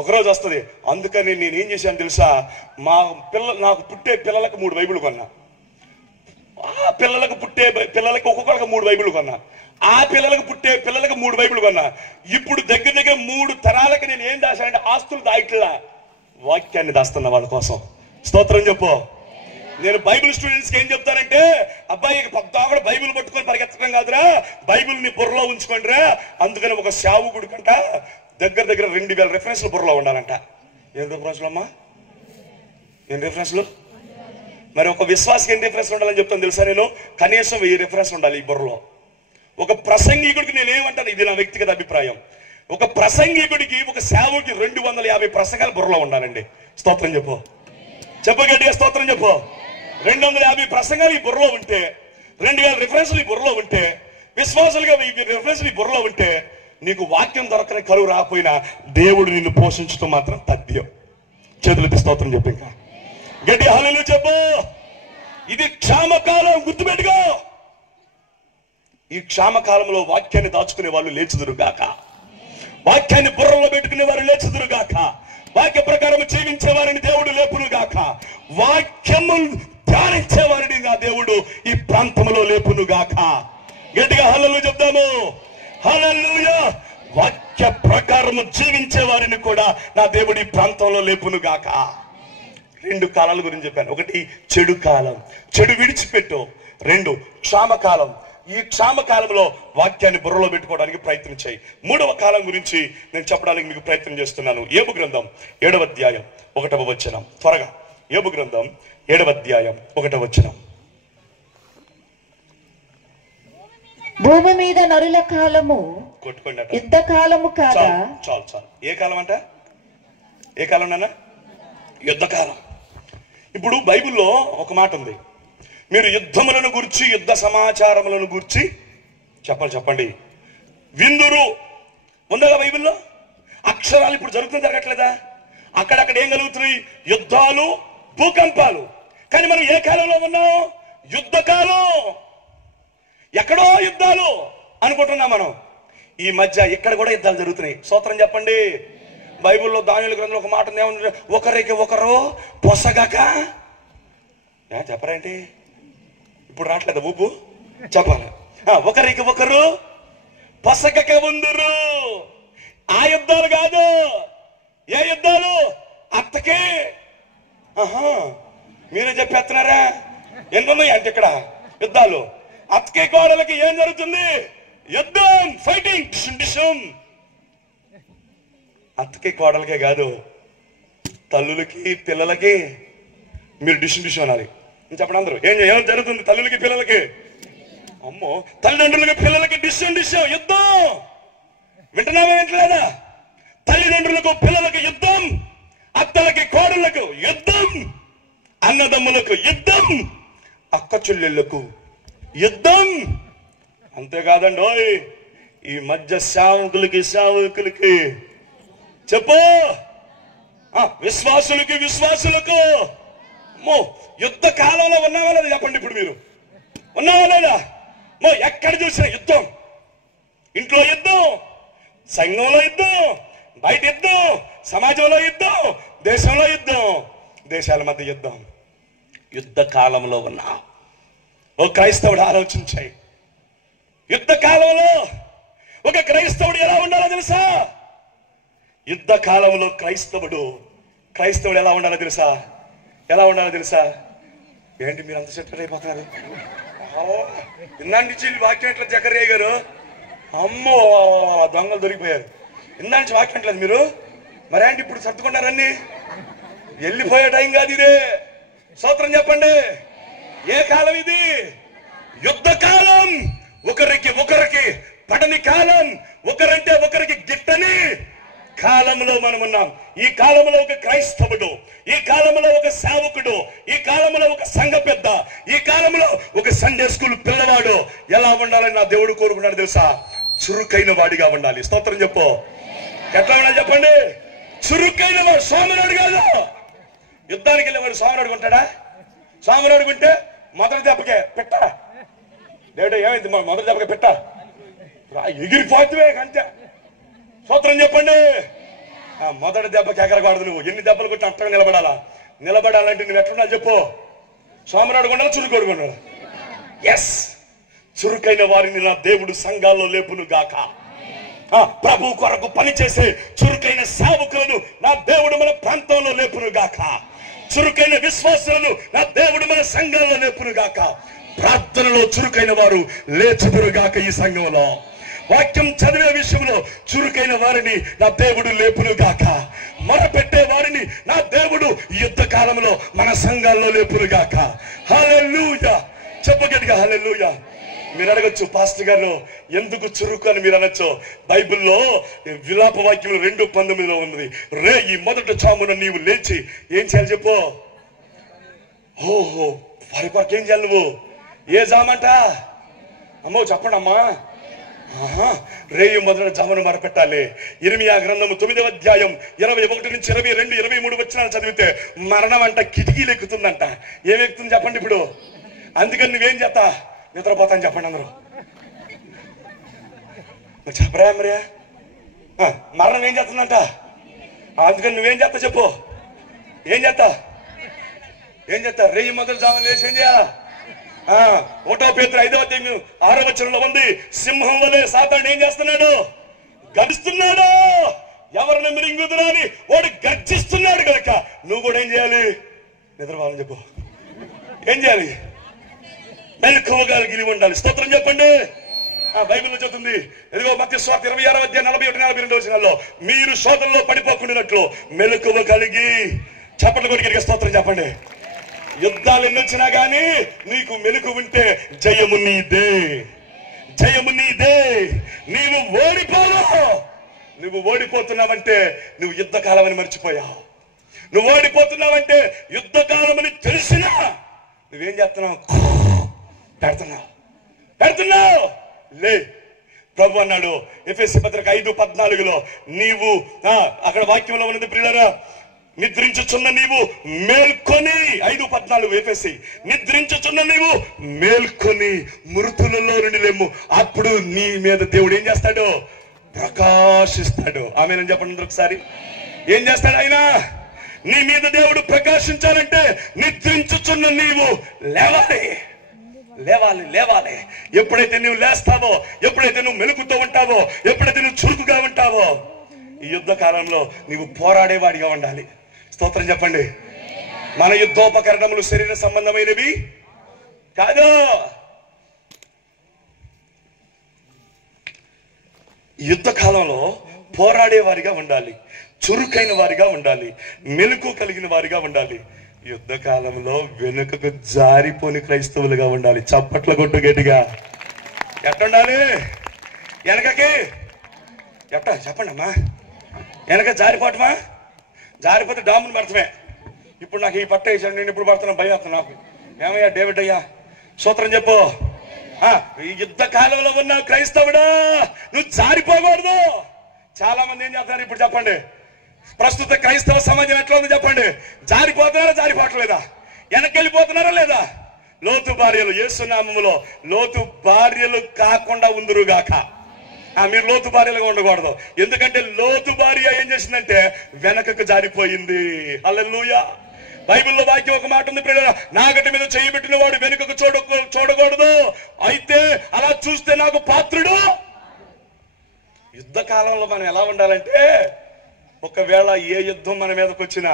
ఒకరోజు వస్తుంది. అందుకని నేనేం చేశాను తెలుసా? నాకు పుట్టే పిల్లలకు 3 బైబిల్ కొన్నా. ఆ పిల్లలకు పుట్టే పిల్లలకి ఒక్కొక్కరికి 3 బైబిల్ కొన్నా. ఆ పిల్లలకు పుట్టే పిల్లలకు 3 బైబిల్ కొన్నా. ఇప్పుడు దగ్గర 3 తరాలకి నేను ఏం దాచానంటే ఆస్తులు దాయిట్లా వాక్యాన్ని దాస్తున్నా వాళ్ళ కోసం. స్తోత్రం చెప్పు. నేను బైబిల్ స్టూడెంట్స్కి ఏం చెప్తానంటే, అబ్బాయి పద్దాకడ బైబిల్ పట్టుకొని పరిగెత్తడం కాదురా, బైబిల్ ని బుర్రలో ఉంచుకోండి రా. అందుకని ఒక సేవకుడి కంట దగ్గర 2000 రెఫరెన్స్లు బుర్రలో ఉండాలంట. ఏం రెఫరెన్స్లు అమ్మా? ఏం రెఫరెన్స్లు? మరి ఒక విశ్వాసకి ఎన్ని రెఫరెన్స్లు ఉండాలని చెప్తాను తెలుసా? నేను కనీసం 1000 రెఫరెన్స్లు ఉండాలి ఈ బుర్రలో. ఒక ప్రసంగికుడికి నేనేమంటాను, ఇది నా వ్యక్తిగత అభిప్రాయం, ఒక ప్రసంగికుడికి ఒక సేవకుడికి 250 ప్రసంగాలు బుర్రలో ఉండాలండి. స్తోత్రం చెప్పు. చెప్పు గట్టిగా స్తోత్రం చెప్పు. 250 ప్రసంగాలు ఈ బుర్రలో ఉంటే, 2000 రెఫరెన్స్లు ఈ బుర్రలో ఉంటే, విశ్వాసాలుగా రెఫరెన్స్లు ఈ బుర్రలో ఉంటే, నీకు వాక్యం దొరకని కరువు రాకపోయినా దేవుడు నిన్ను పోషించడం మాత్రం తథ్యం. చేతులెత్తి స్తోత్రం చెప్పు. ఇంకా గట్టి హల్లెలూయా చెప్పు. ఇది క్షామకాలం, గుర్తుపెట్టుకో. ఈ క్షామకాలంలో వాక్యాన్ని దాచుకునే వాళ్ళు లేచుదురుగాక. వాక్యాన్ని బుర్రలో పెట్టుకునే వారు లేచుదురుగాక. వాక్య ప్రకారం జీవించే వారిని దేవుడు లేపునుగాక. వాక్యము ధ్యానించే వారిని నా దేవుడు ఈ ప్రాంతంలో లేపునుగాక. గట్టిగా హల్లెలూయా చెప్తాము. హల్లెలూయా. వాక్య ప్రకారము జీవించే వారిని కూడా నా దేవుడు ఈ ప్రాంతంలో లేపునుగాక. 2 కాలాల గురించి చెప్పాను. ఒకటి చెడు కాలం, చెడు విడిచిపెట్టు. 2 క్షామకాలం. ఈ క్షామకాలంలో వాక్యాన్ని బుర్రలో పెట్టుకోవడానికి ప్రయత్నం చేయి. 3వ కాలం గురించి నేను చెప్పడానికి మీకు ప్రయత్నం చేస్తున్నాను. యోబు గ్రంథం 7వ అధ్యాయం 1వ వచనం. త్వరగా యోబు గ్రంథం 7వ అధ్యాయం 1వ వచనం. భూమి మీద నరుల కాలము కొట్టుకోండి. యుద్ధ కాలము కాదా? చాలు చాలు. ఏ కాలం అంట? ఏ కాలం నాన్న? యుద్ధ కాలం. ఇప్పుడు బైబిల్లో ఒక మాట ఉంది, మీరు యుద్ధములను గురించి, యుద్ధ సమాచారములను గురించి చెప్పండి విందురు. ఉందా బైబిల్లో? అక్షరాలు ఇప్పుడు జరగట్లేదా? అక్కడక్కడ ఏం కలుగుతున్నాయి? యుద్ధాలు, భూకంపాలు. కానీ మనం ఏ కాలంలో ఉన్నాం? యుద్ధ కాలం. ఎక్కడో యుద్ధాలు అనుకుంటున్నాం మనం. ఈ మధ్య ఇక్కడ కూడా యుద్ధాలు జరుగుతున్నాయి. స్తోత్రం చెప్పండి. బైబిల్లో దానియేలు గ్రంథంలో ఒక మాట ఉంది, ఒకరికి ఒకరు పొసగక. చెప్పరేంటి? ఇప్పుడు రావట్లేదు ఊపు, చెప్పాలి. ఒకరికి ఒకరు పొసగక ఉందురు. ఆ యుద్ధాలు కాదు. ఏ యుద్ధాలు? అత్తకి. మీరే చెప్పేస్తున్నారా? ఎన్నున్నాయి అంటే ఇక్కడ యుద్ధాలు. అత్తకి కోడలకి ఏం జరుగుతుంది? యుద్ధం, ఫైటింగ్. అత్తకి కోడలకే కాదు, తల్లులకి పిల్లలకి. మీరు డిషన్ అనాలి చెప్పండి అందరూ. ఏం జరుగుతుంది తల్లులకి పిల్లలకి? అమ్మో, తల్లిదండ్రులకి పిల్లలకి డిషన్ యుద్ధం. వింటున్నావా? వింటలేదా? తల్లిదండ్రులకు పిల్లలకు యుద్ధం, అత్తలకి కోడళ్లకు యుద్ధం, అన్నదమ్ములకు యుద్ధం, అక్క చెల్లెళ్లకు యుద్ధం. అంతేకాదండి, ఈ మధ్య సేవకులకి చెప్పు, విశ్వాసులకు యుద్ధ కాలంలో ఉన్నావా లేదా చెప్పండి. ఇప్పుడు మీరు ఉన్నావా లేదా? ఎక్కడ చూసినా యుద్ధం. ఇంట్లో యుద్ధం, సంఘంలో యుద్ధం, బయట యుద్ధం, సమాజంలో యుద్ధం, దేశంలో యుద్ధం, దేశాల మధ్య యుద్ధం. యుద్ధ కాలంలో ఉన్నా ఓ క్రైస్తవుడు ఆలోచించాయి. యుద్ధ కాలంలో ఒక క్రైస్తవుడు ఎలా ఉండాలో తెలుసా? యుద్ధ కాలంలో క్రైస్తవుడు ఎలా ఉండాలో తెలుసా? ఎలా ఉండాలో తెలుసా? ఏంటి మీరు అంత సెట్ అయిపోతున్నారు? ఇందాంటి వాక్యం ఎట్లా జకరయ్య గారు? అమ్మో, దొంగలు దొరికిపోయారు. ఇందాంటి వాక్యం ఎట్లేదు మీరు. మరేంటి ఇప్పుడు సర్దుకున్నారన్ని? వెళ్ళిపోయే టైం కాదు ఇదే. స్తోత్రం చెప్పండి. ఏ కాలం ఇది? యుద్ధ కాలం. ఒకరికి పడని కాలం, ఒకరంటే ఒకరికి గిట్టని కాలంలో మనం ఉన్నాం. ఈ కాలంలో ఒక క్రైస్తవుడు, ఈ కాలంలో ఒక సేవకుడు, ఈ కాలంలో ఒక సంఘ పెద్ద, ఈ కాలంలో ఒక సండే స్కూల్ పిల్లవాడు ఎలా ఉండాలని నా దేవుడు కోరుకున్నాడు తెలుసా? చురుకైన వాడిగా ఉండాలి. స్తోత్రం చెప్పు. ఎట్లా ఉండాలి చెప్పండి? చురుకైన వాడు. సోమనాడు కాదు. యుద్ధానికి వెళ్ళేవాడు సోమనాడు ఉంటాడా? సోమనాడు ఉంటే మొదటి దెబ్బకే పెట్ట. దేవుడు ఏమైంది? మొదటి దెబ్బకే పెట్ట ఎగిరిపోతువే అంతే. స్తోత్రం చెప్పండి. మొదటి దెబ్బకి ఎగరకూడదు. నువ్వు ఎన్ని దెబ్బలు కొట్టి అట్టగా నిలబడాలంటే నువ్వు ఎట్లుండాలి చెప్పు? సోమనాడు ఉండాలి, చురుకోడు ఉండాలి. ఎస్, చురుకైన వారిని నా దేవుడు సంఘాల్లో లేపును గాక. ప్రభు కొరకు పనిచేసే చురుకైన సేవకులను నా దేవుడు మన ప్రాంతంలో లేపును గాక. చురుకైన విశ్వాసులను నా దేవుడు మన సంఘాల్లో లేపును గాక. ప్రార్థనలో చురుకైన వారు లేచుదురు గాక. ఈ సంఘంలో వాక్యం చదివే విషయంలో చురుకైన వారిని నా దేవుడు లేపును గాక. మొరపెట్టే వారిని నా దేవుడు యుద్ధ కాలంలో మన సంఘాల్లో లేపును గాక. హల్లెలూయా. చెప్పగట్టిగా హల్లెలూయా. మీరు అడగచ్చు, పాస్టర్ గారు ఎందుకు చురుకు అని మీరు అనొచ్చు. బైబిల్లో విలాప వాక్యం 2:19 ఉంది. రే ఈ మొదటి చామున నీవు లేచి ఏం చేయాలి చెప్పు? ఓహో, వారి కొరకు ఏం చేయాలి నువ్వు? ఏ జామంట? అమ్మో చెప్పండి అమ్మా. రేయి మొదటి జామును మొరపెట్టాలి. ఇర్మియా గ్రంథము 9వ అధ్యాయం 21 నుంచి 22, 23 వచనాలు చదివితే మరణం అంట కిటికీలు ఎక్కుతుందంట. ఏమెక్కుతుంది చెప్పండి ఇప్పుడు? అందుకని నువ్వేం చేస్తా? నిద్రపోతాను చెప్పండి అందరూ. చెప్పరా మరియా? మరణం ఏం చేస్తుందంట? అందుకని నువ్వేం చేస్తా చెప్పు? ఏం చేస్తా? రేయి మొదటి జామున లేచి ఏం చేయాలా? 1 పేతురు 5వ అధ్యాయం 6వ వచనంలో ఉంది, సింహం వలె సాతాను ఏం చేస్తున్నాడు? గర్జిస్తున్నాడు. ఎవరిని మిరింగుదురా అని వాడు గర్జిస్తున్నాడు కనుక నువ్వు కూడా ఏం చేయాలి? నిద్రపోవాలని చెప్పు. ఏం చేయాలి? మెలకువగా కలిగి ఉండాలి. స్తోత్రం చెప్పండి. బైబిల్లో చెబుతుంది, ఎదిగో మత్తయి సువార్త 26వ అధ్యాయం 41-42 వచనాల్లో మీరు శోధనలో పడిపోకుండానట్లు మెలకువ కలిగి. చప్పట్లు కొరికి స్తోత్రం చెప్పండి. యుద్ధాలు ఎన్ని వచ్చినా గానీ నీకు మెలకు ఉంటే జయము నీదే, జయము నీదే. నీవు ఓడిపోవు. నువ్వు ఓడిపోతున్నావంటే నువ్వు యుద్ధకాలం అని మర్చిపోయావు. నువ్వు ఓడిపోతున్నావంటే యుద్ధకాలం అని తెలిసినా నువ్వేం చేస్తున్నావు? పెడుతున్నావు. లే. ప్రభు అన్నాడు ఎఫెసీ పత్రిక 5:14 నీవు అక్కడ వాక్యంలో ఉన్నది ప్రియులారా, నిద్రించుచున్న నీవు మేల్కొని. 5:14 ఎఫెసీ. నిద్రించుచున్న నీవు మేల్కొని మృతులలో నుండి లేము. అప్పుడు నీ మీద దేవుడు ఏం చేస్తాడు? ప్రకాశిస్తాడు. ఆమేనని చెప్పండి ఒకసారి. ఏం చేస్తాడు ఆయన? నీ మీద దేవుడు ప్రకాశించాలంటే నిద్రించుచున్న నీవు లేవాలి. లేవాలి, లేవాలి. ఎప్పుడైతే నువ్వు లేస్తావో, ఎప్పుడైతే నువ్వు మెలుకుతూ ఉంటావో, ఎప్పుడైతే నువ్వు చురుకుగా ఉంటావో, ఈ యుద్ధ కాలంలో నీవు పోరాడేవాడిగా ఉండాలి. స్తోత్రం చెప్పండి. మన యుద్ధోపకరణములు శరీర సంబంధమైనవి కాదు. యుద్ధ కాలంలో పోరాడేవారిగా ఉండాలి, చురుకైన వారిగా ఉండాలి, మెలకు కలిగిన వారిగా ఉండాలి. యుద్ధ కాలంలో వెనుకకు జారిపోని క్రైస్తవులుగా ఉండాలి. చప్పట్ల కొట్టు గట్టిగా. ఎట్టుండాలి? వెనకకి ఎట్ట చెప్పండి అమ్మా. వెనక జారిపోవటమా? జారిపోతే డామును పడతామే. ఇప్పుడు నాకు ఈ పట్ట వేసాడు, నేను ఇప్పుడు పడుతున్నా, భయం వస్తుంది నాకు. ఏమయ్యా డేవిడ్ అయ్యా, సూత్రం చెప్పు. ఈ యుద్ధ కాలంలో ఉన్న క్రైస్తవుడా నువ్వు జారిపోకూడదు. చాలా మంది ఏం చేస్తున్నారు ఇప్పుడు చెప్పండి? ప్రస్తుత క్రైస్తవ సమాజం ఎట్లా ఉంది చెప్పండి? జారిపోతున్నారా, జారిపోవట్లేదా? వెనకెళ్ళిపోతున్నారా లేదా? లోతు భార్యలు, యేసు నామములో లోతు భార్యలు కాకుండా ఉందురుగాక. మీరు లోతు భార్యలుగా ఉండకూడదు. ఎందుకంటే లోతు భార్య ఏం చేసిందంటే వెనకకు జారిపోయింది. హల్లెలూయా. బైబిల్లో వాక్యం ఒక మాట ఉంది, నాగటి మీద చేయి పెట్టిన వాడు వెనుకకు చూడకూడదు. అయితే అలా చూస్తే నాకు పాత్రుడు. యుద్ధ కాలంలో మనం ఎలా ఉండాలంటే, ఒకవేళ ఏ యుద్ధం మన మీదకి వచ్చినా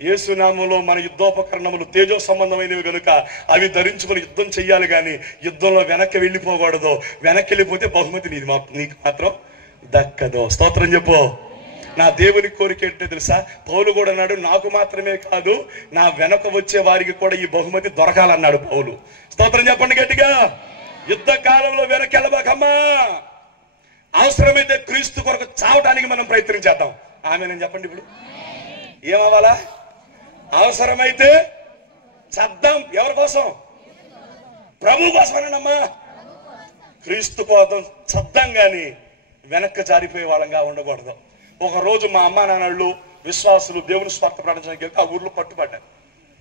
యేసునామంలో మన యుద్ధోపకరణములు తేజో సంబంధమైనవి కనుక అవి ధరించుకుని యుద్ధం చెయ్యాలి. కానీ యుద్ధంలో వెనక్కి వెళ్ళిపోకూడదు. వెనక్కి వెళ్ళిపోతే బహుమతి నీకు మాత్రం దక్కదు. స్తోత్రం చెప్పు. నా దేవుని కోరిక ఏంటో తెలుసా? పౌలు కూడా అన్నాడు, నాకు మాత్రమే కాదు నా వెనక వచ్చే వారికి కూడా ఈ బహుమతి దొరకాలన్నాడు పౌలు. స్తోత్రం చెప్పండి గట్టిగా. యుద్ధ కాలంలో వెనక్కి వెళ్ళబాకమ్మా. అవసరమైతే క్రీస్తు కొరకు చావటానికి మనం ప్రయత్నం చేద్దాం. ఆమెనని చెప్పండి. ఇప్పుడు ఏమవ్వాలా? అవసరమైతే చద్దాం. ఎవరి కోసం? ప్రభు కోసమేనమ్మా. క్రీస్తు కోసం చద్దాం గాని వెనక్కి జారిపోయే వాళ్ళంగా ఉండకూడదు. ఒక రోజు మా అమ్మా నాన్నళ్ళు విశ్వాసులు దేవుని స్వార్థ ప్రకటించడానికి వెళ్తే ఆ ఊర్లో పట్టుబడ్డారు.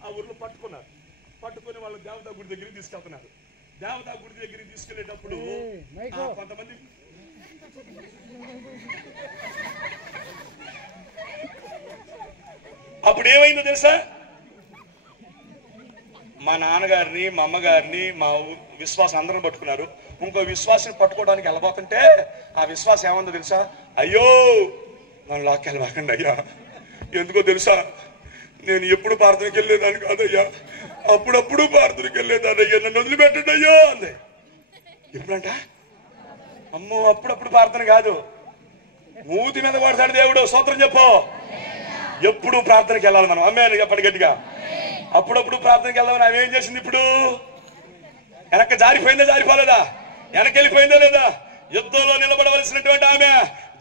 ఆ ఊర్లో పట్టుకొని వాళ్ళు దేవతా గుడి దగ్గరికి తీసుకెళ్తున్నారు. దేవతా గుడి దగ్గరికి తీసుకెళ్లేటప్పుడు కొంతమంది అప్పుడు ఏమైందో తెలుసా? మా నాన్నగారిని మా అమ్మగారిని మా విశ్వాసం అందరం పట్టుకున్నారు. ఇంకో విశ్వాసం పట్టుకోవడానికి వెళ్ళబోతుంటే ఆ విశ్వాసం ఏమందో తెలుసా? అయ్యో నన్ను లాక్కెళ్ళబాకండి అయ్యా, ఎందుకో తెలుసా నేను ఎప్పుడు ప్రార్థనకి వెళ్ళేదాన్ని కాదయ్యా, అప్పుడప్పుడు ప్రార్థనకి వెళ్ళేదాన్నయ్యా, నన్ను వదిలిపెట్టండి అయ్యో అంది. ఎప్పుడంట? అమ్మో అప్పుడప్పుడు ప్రార్థన కాదు, మూతి మీద పడతాడు దేవుడు. స్తోత్రం చెప్పు. ఎప్పుడు ప్రార్థనకి వెళ్ళాలి మనం. అమ్మే చెప్పండి గట్టిగా. అప్పుడప్పుడు ప్రార్థనకి వెళ్దామని ఆమె ఏం చేసింది? ఇప్పుడు వెనక్కి జారిపోయిందా జారిపోలేదా? వెనకెళ్ళిపోయిందా లేదా? యుద్ధంలో నిలబడవలసినటువంటి ఆమె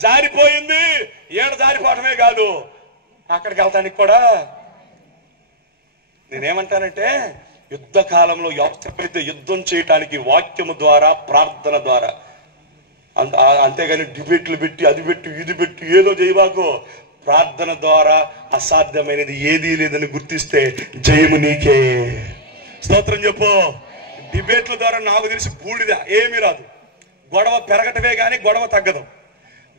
జారిపోయింది. ఏడ జారిపోవటమే కాదు, అక్కడికి వెళ్తానికి కూడా. నేనేమంటానంటే యుద్ధ కాలంలో ఎవరైతే యుద్ధం చేయటానికి వాక్యము ద్వారా ప్రార్థన ద్వారా, అంతేగాని డిబేట్లు పెట్టి అది పెట్టి ఇది పెట్టి ఏదో చేయబాకు. ప్రార్థన ద్వారా అసాధ్యమైనది ఏదీ లేదని గుర్తిస్తే జయము నీకే. స్తోత్రం చెప్పు. డిబేట్ల ద్వారా నాకు తెలిసి బూడిద ఏమీ రాదు. గొడవ పెరగటమే గాని గొడవ తగ్గదు.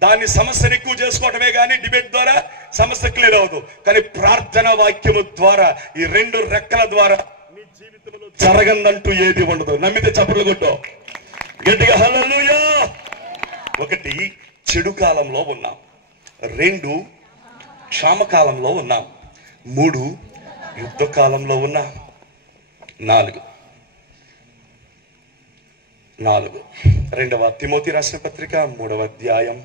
దాన్ని సమస్యను ఎక్కువ చేసుకోవటమే గాని డిబేట్ ద్వారా సమస్య క్లియర్ అవ్వదు. కానీ ప్రార్థన వాక్యము ద్వారా, ఈ రెండు రెక్కల ద్వారా నీ జీవితంలో జరగందంటూ ఏది ఉండదు. నమ్మితే చప్పట్లు కొట్టు గట్టిగా హల్లెలూయా. ఒకటి, చెడు కాలంలో ఉన్నాం. 2, క్షామకాలంలో ఉన్నాం. 3, యుద్ధ కాలంలో ఉన్నాం. 4 2వ తిమోతి రాసిన పత్రిక 3వ అధ్యాయం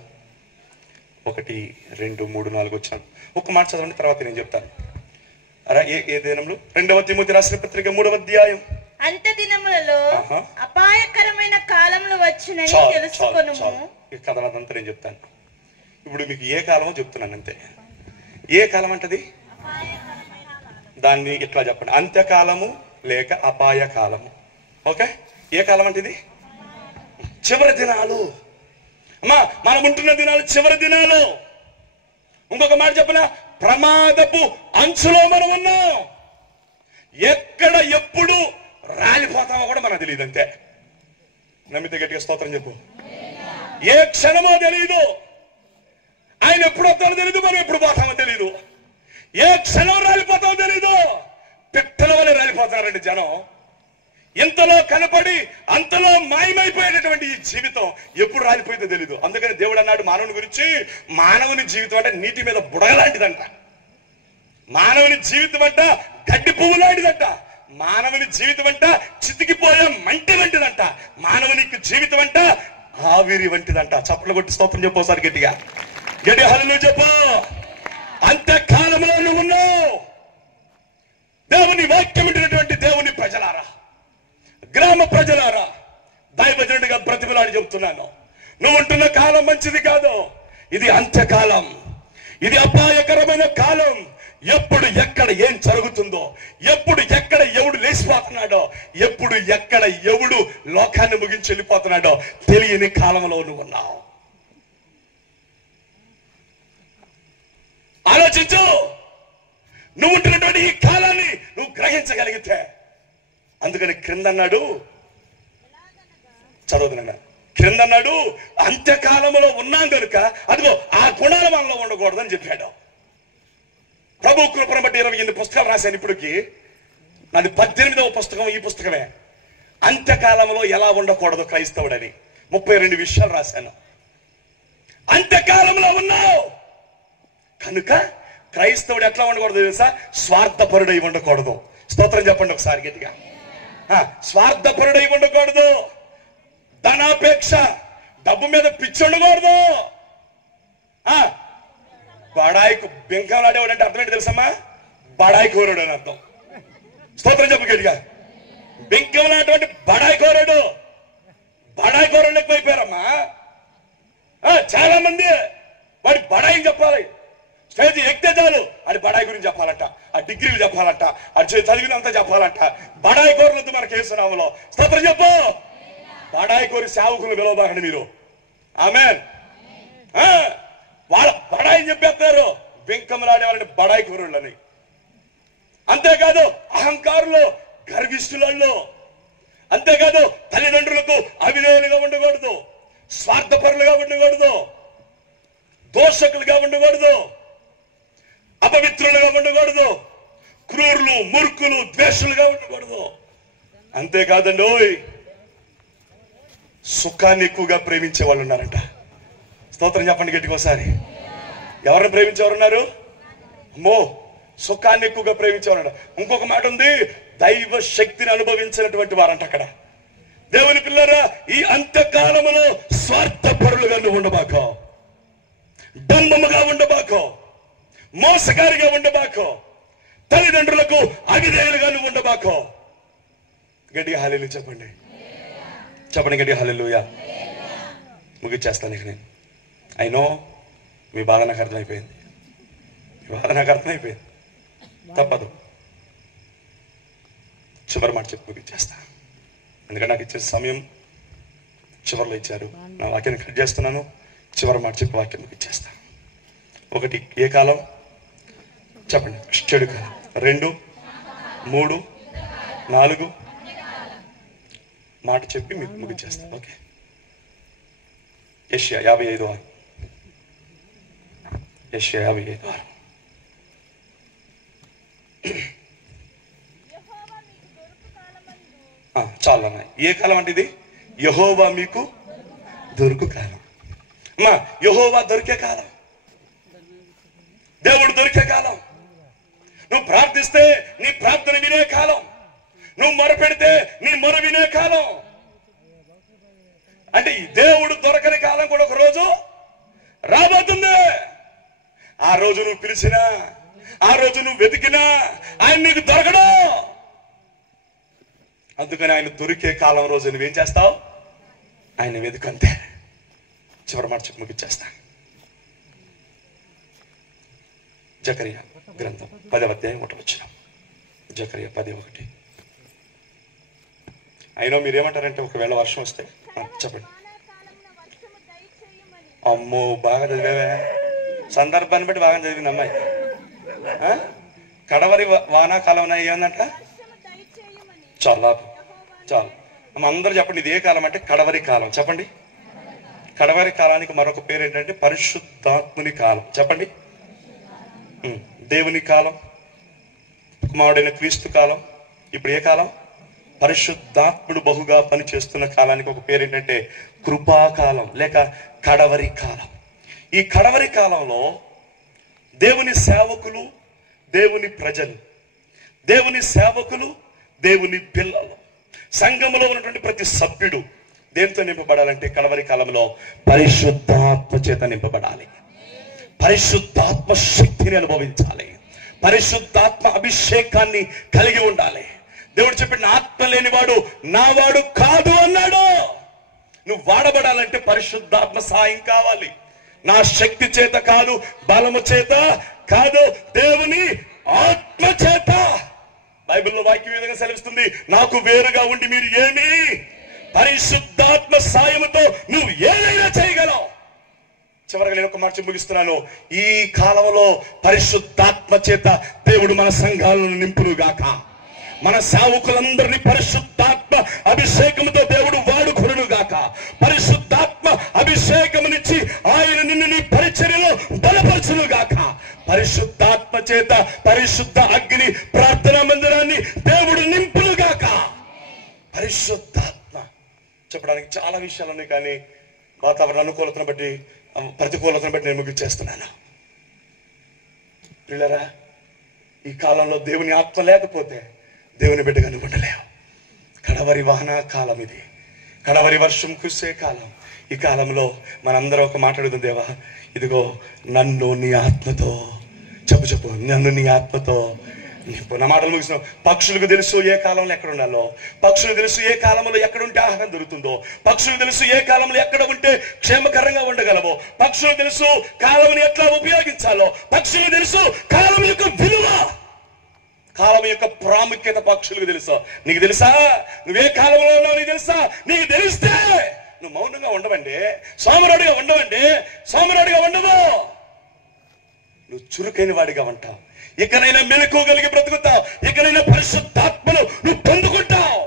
1, 2, 3, 4 వచ్చాను. ఒక మాట చదవండి, తర్వాత నేను చెప్తాను. ఏ దినంలో? 2వ తిమోతి రాసిన పత్రిక 3వ అధ్యాయం. అంత్య దినములలో అపాయకరమైన కాలంలో వచ్చునని తెలుసుకొనుము. ఈ కథనంతా నేను చెప్తాను. ఇప్పుడు మీకు ఏ కాలమో చెప్తున్నాను అంతే. ఏ కాలం అంటది? దాన్ని ఇట్లా చెప్పండి, అంత్యకాలము లేక అపాయ కాలము. ఓకే, ఏ కాలం అంటే ఇది? చివరి దినాలు. అమ్మా మనం ఉంటున్న దినాలు చివరి దినాలు. ఇంకొక మాట చెప్పిన, ప్రమాదపు అంచులో మనం ఉన్నాం. ఎక్కడ ఎప్పుడు రాలిపోతామో కూడా మనకు తెలియదు అంతే. నమ్మితే గట్టిగా స్తోత్రం చెప్పు. ఏ క్షణమో తెలియదు. ఆయన ఎప్పుడు వస్తాడో తెలియదు, మనం ఎప్పుడు పోతామో తెలియదు. ఏ క్షణం రాలిపోతామో తెలియదు. పిట్టల వల్ల రాలిపోతారండి జనం. ఇంతలో కనపడి అంతలో మాయమైపోయేటటువంటి ఈ జీవితం ఎప్పుడు రాలిపోయిందో తెలీదు. అందుకని దేవుడు అన్నాడు మానవుని గురించి, మానవుని జీవితం అంటే నీటి మీద బుడగలాంటిదంట. మానవుని జీవితం అంట గడ్డి పువ్వు లాంటిదంట. మానవుని జీవితం అంట చితికిపోయే మంటి వంటిదంట. మానవునికి జీవితం అంట ఆవిరి వంటిదంట. చప్పట్లు కొట్టి స్తోత్రం చెప్పోసారి గట్టిగా. గడి హల్లెలూయా చెప్పు. అంత్యకాలంలో నువ్వు ఉన్నావు. దేవుని వాక్యం వింటున్నటువంటి దేవుని ప్రజలారా, గ్రామ ప్రజలారా, దైవజనుడిగా బ్రతిమలాడి చెబుతున్నాను, నువ్వు ఉంటున్న కాలం మంచిది కాదు. ఇది అంత్యకాలం. ఇది అపాయకరమైన కాలం. ఎప్పుడు ఎక్కడ ఏం జరుగుతుందో, ఎప్పుడు ఎక్కడ ఎవడు లేచిపోతున్నాడో, ఎప్పుడు ఎక్కడ ఎవడు లోకాన్ని ముగించి వెళ్ళిపోతున్నాడో తెలియని కాలంలో నువ్వు ఉన్నావు. ఆలోచించు. నువ్వు ఉంటున్నటువంటి ఈ కాలాన్ని నువ్వు గ్రహించగలిగితే. అందుకని క్రిందన్నాడు, చదవదునన్నా, క్రిందన్నాడు అంత్యకాలంలో ఉన్నాం కనుక అదిగో ఆ గుణాలు మనలో ఉండకూడదని చెప్పాడు. ప్రభు కృపను బట్టి 28 పుస్తకాలు రాశాను. ఇప్పటికి నాది 18వ పుస్తకం. ఈ పుస్తకమే అంత్యకాలంలో ఎలా ఉండకూడదు క్రైస్తవుడని 32 విషయాలు రాశాను. అంత్యకాలంలో ఉన్నావు కనుక క్రైస్తవుడు ఎట్లా ఉండకూడదు తెలుసా? స్వార్థపరుడై ఉండకూడదు. స్తోత్రం చెప్పండి ఒకసారి గట్టిగా. స్వార్థపరుడై ఉండకూడదు. ధనాపేక్ష, డబ్బు మీద పిచ్చి ఉండకూడదు. బడాయికు బెంకాలాడేవాడు అంటే అర్థం ఏంటి తెలుసమ్మా? బడాయి కోరాడు అని అర్థం. స్తోత్రం చెప్పు గట్టిగా. బెంకంలాంటి బడాయి కోరాడు. బడాయి కోరడు ఎక్కువైపోయారమ్మా చాలా మంది. వాడి బడాయిని చెప్పాలి. స్టేజ్ ఎక్కితే చాలు అది బడాయి గురించి చెప్పాలంట, ఆ డిగ్రీలు చెప్పాలంట, అది చదివినంతా చెప్పాలంట. బడాయి కోరలొద్దు మనకి యేసునామములో. స్తోత్రం చెప్పు. బడాయి కోరి సేవకులు పిలవబాకండి మీరు. ఆమేన్. వాళ్ళ బడాయి చెప్పేస్తారు, వెంకమలాడేవాళ్ళని బడాయి కోరుళ్ళని. అంతేకాదు అహంకారులు, గర్విష్ఠులలో. అంతేకాదు తల్లిదండ్రులకు అవిధేయులుగా ఉండకూడదు, స్వార్థపరులుగా ఉండకూడదు, దోషకులుగా ఉండకూడదు, అపవిత్రులుగా ఉండకూడదు, క్రూరులు, మూర్ఖులు, ద్వేషులుగా ఉండకూడదు. అంతేకాదండి ఓయ్, సుఖాన్ని ఎక్కువగా ప్రేమించే వాళ్ళు ఉన్నారంట. స్తోత్రం చెప్పండి గట్టిగా ఒకసారి. ఎవరిని ప్రేమించేవారున్నారు? అమ్మో, సుఖాన్ని ఎక్కువగా ప్రేమించేవారంట. ఇంకొక మాట ఉంది, దైవ శక్తిని అనుభవించినటువంటి వారంట అక్కడ. దేవుని పిల్లరా, ఈ అంత్యకాలములో స్వార్థపరులుగా నువ్వు ఉండబాకో, డంబముగా ఉండబాకో, మోసగారిగా ఉండబాకో, తల్లిదండ్రులకు అవిధేయులుగా నువ్వు ఉండబాకో. గట్టిగా హల్లెలూయా చెప్పండి. చెప్పండి గట్టిగా హల్లెలూయా. ముగిచ్చేస్తాను ఇక నేను. అయినో మీ బాధ నాకు అర్థమైపోయింది, మీ బాధ నాకు అర్థమైపోయింది. తప్పదు. చివరి మాట చెప్పి ముగిచ్చేస్తా. ఎందుకంటే నాకు ఇచ్చే సమయం చివరిలో ఇచ్చారు. నా వాక్యాన్ని కట్ చేస్తున్నాను. చివరి మాట చెప్పి వాక్యం ముగిచ్చేస్తా. ఒకటి, ఏ కాలం? చెప్పండి. చెడు కాలం. 2, 3, 4 మాట చెప్పి మీకు ముగిచ్చేస్తాను. ఓకే. యెషయా 55:6. యెషయా 55:6. చాలా అన్న. ఏ కాలం అంటే ఇది? యెహోవా మీకు దొరుకు కాలం. అమ్మా, యెహోవా దొరికే కాలం, దేవుడు దొరికే కాలం. నువ్వు ప్రార్థిస్తే నీ ప్రార్థన వినే కాలం, నువ్వు మొరపెడితే నీ మొర వినే కాలం. అంటే ఈ దేవుడు దొరకని కాలం కూడా ఒక రోజు రాబోతుంది. ఆ రోజు నువ్వు పిలిచినా, ఆ రోజు నువ్వు వెతికినా ఆయన నీకు దొరకడు. అందుకని ఆయన దొరికే కాలం రోజు నువ్వేం చేస్తావు? ఆయన వెతుకంతే. చివరి మాట చెప్పి ముగిచ్చేస్తా. జకరియా గ్రంథం 10వ అధ్యాయం 1వ వచనం. జకరియా 10:1. అయినా మీరేమంటారంటే ఒకవేళ వర్షం వస్తే చెప్పండి. అమ్మో, బాగా చదివావే. సందర్భాన్ని బట్టి బాగా చదివింది అమ్మాయి. కడవరి వానాకాలం ఏమందంట? చాలా చాలు అమ్మ, అందరూ చెప్పండి. ఇది ఏ కాలం అంటే కడవరి కాలం. చెప్పండి. కడవరి కాలానికి మరొక పేరు ఏంటంటే పరిశుద్ధాత్ముని కాలం. చెప్పండి. దేవుని కాలం, కుమారుడైన క్రీస్తు కాలం. ఇప్పుడు ఏ కాలం? పరిశుద్ధాత్ముడు బహుగా పనిచేస్తున్న కాలానికి ఒక పేరు ఏంటంటే కృపాకాలం లేక కడవరి కాలం. ఈ కడవరి కాలంలో దేవుని సేవకులు, దేవుని ప్రజలు, దేవుని సేవకులు, దేవుని పిల్లలు, సంఘములో ఉన్నటువంటి ప్రతి సభ్యుడు దేంతో నింపబడాలంటే కడవరి కాలంలో పరిశుద్ధాత్మ చేత నింపబడాలి. పరిశుద్ధాత్మ శక్తిని అనుభవించాలి. పరిశుద్ధాత్మ అభిషేకాన్ని కలిగి ఉండాలి. దేవుడు చెప్పిన ఆత్మ లేనివాడు నావాడు కాదు అన్నాడు. నువ్వు వాడబడాలంటే పరిశుద్ధాత్మ సాయం కావాలి. నా శక్తి చేత కాదు, బలము చేత కాదు, దేవుని ఆత్మ చేత. బైబిల్లో వాక్యం విధంగా సెలవిస్తుంది, నాకు వేరుగా ఉండి మీరు ఏమి, పరిశుద్ధాత్మ సాయముతో నువ్వు ఏదైనా చేయగలవు. చివరిగా నేను ఒక మాట ముగిస్తున్నాను. ఈ కాలంలో పరిశుద్ధాత్మ చేత దేవుడు మన సంఘాలను నింపునుగాక. మన సేవకులందరినీ పరిశుద్ధాత్మ అభిషేకముతో దేవుడు వాడుకొనుగాక. పరిశుద్ధాత్మ అభిషేకమునిచ్చి ఆయన నిన్ను నీ పరిచర్యలో బలపరచునుగాక. పరిశుద్ధాత్మ చేత పరిశుద్ధ అగ్ని ప్రార్థనా మందిరాన్ని దేవుడు నింపునుగాక. పరిశుద్ధాత్మ చెప్పడానికి చాలా విషయాలు ఉన్నాయి, కానీ వాతావరణ అనుకూలతను బట్టి, ప్రతికూలతను బట్టి నేను ముగిచ్చేస్తున్నాను. పిల్లరా, ఈ కాలంలో దేవుని ఆత్మ లేకపోతే దేవుని బిడ్డగా నువ్వు ఉండలేవు. కడవరి వాహన కాలం ఇది, కడవరి వర్షం కురిసే కాలం. ఈ కాలంలో మనందరం ఒక మాట అడుగుతాం, దేవా ఇదిగో నన్ను నీ ఆత్మతో, చెప్పు నన్ను నీ ఆత్మతో నా మాటలు ముగిసిన. పక్షులకు తెలుసు ఏ కాలంలో ఎక్కడ ఉండాలో, పక్షులకు తెలుసు ఏ కాలంలో ఎక్కడ ఉంటే ఆహారం దొరుకుతుందో, పక్షులకు తెలుసు ఏ కాలంలో ఎక్కడ ఉంటే క్షేమకరంగా ఉండగలవో, పక్షులకు తెలుసు కాలంని ఎట్లా ఉపయోగించాలో, పక్షులకు తెలుసు కాలం యొక్క విలువ, కాలం యొక్క ప్రాముఖ్యత పక్షులకు తెలుసా. నీకు తెలుసా నువ్వే కాలంలో ఉన్నావు? నీకు తెలుసా? నీకు తెలిస్తే నువ్వు మౌనంగా ఉండవండి, సోమరాడిగా ఉండవండి, సోమరాడిగా ఉండవు. నువ్వు చురుకైన వాడిగా ఉంటావు. ఇకనైనా మెలకువగలిగి బ్రతుకుతావు. ఇకనైనా పరిశుద్ధాత్మను నువ్వు పొందుకుంటావు.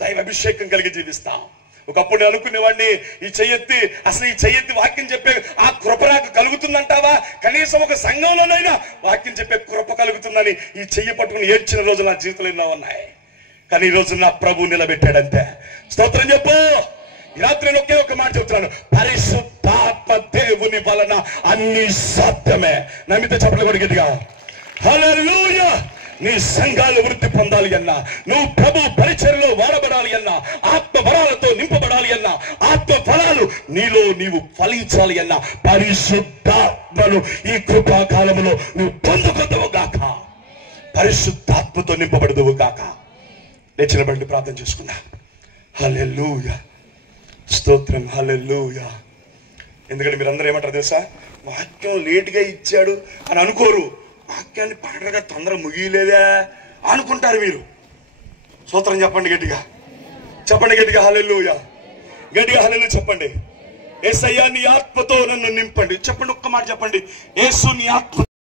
దైవ అభిషేకం కలిగి జీవిస్తావు. ఒకప్పుడు నేను అనుకునేవాడిని, ఈ చెయ్యెత్తి అసలు ఈ చెయ్యెత్తి వాక్యం చెప్పే ఆ కృప నాకు కలుగుతుందంటావా? కనీసం ఒక సంఘంలోనైనా వాక్యం చెప్పే కృప కలుగుతుందని ఈ చెయ్యి పట్టుకుని ఏడ్చిన రోజులు నా జీవితంలో ఎన్నో ఉన్నాయి. కానీ ఈ రోజు నా ప్రభు నిలబెట్టాడంతే. స్తోత్రం చెప్పు. ఈ రాత్రి నేను ఒకే ఒక మాట చెప్తున్నాను, పరిశుద్ధాత్మ దేవుని వలన అన్ని సాధ్యమే. నమ్మితే చెప్పలు కూడా గట్టిగా హల్లెలూయా. నీ సంఘాలు వృద్ధి పొందాలి అన్నా, నువ్వు ప్రభు పరిచర్యలో వాడబడాలి అన్నా, ఆత్మ వరాలతో నింపబడాలి అన్నా, ఆత్మ ఫలాలు నీలో నీవు ఫలించాలి అన్నా పరిశుద్ధాత్మను ఈ కృపాకాలంలో నువ్వు పొందుకొద్దవు గాక, పరిశుద్ధాత్మతో నింపబడదువు గాక. లేచిన బండి ప్రార్థన చేసుకున్నా. హల్లెలూయా, స్తోత్రం, హల్లెలూయా. ఎందుకంటే మీరందరూ ఏమంటారు తెలుసా? వాక్యం లేటుగా ఇచ్చాడు అని అనుకోరు. వాక్యాన్ని పాటగా తొందర ముగియలేదా అనుకుంటారు మీరు. స్తోత్రం చెప్పండి గట్టిగా, చెప్పండి గట్టిగా హల్లెలూయా, గట్టిగా హల్లెలూయా చెప్పండి. యేసయ్యా నీ ఆత్మతో నన్ను నింపండి. చెప్పండి, ఒక్క మాట చెప్పండి. యేసు నీ ఆత్మ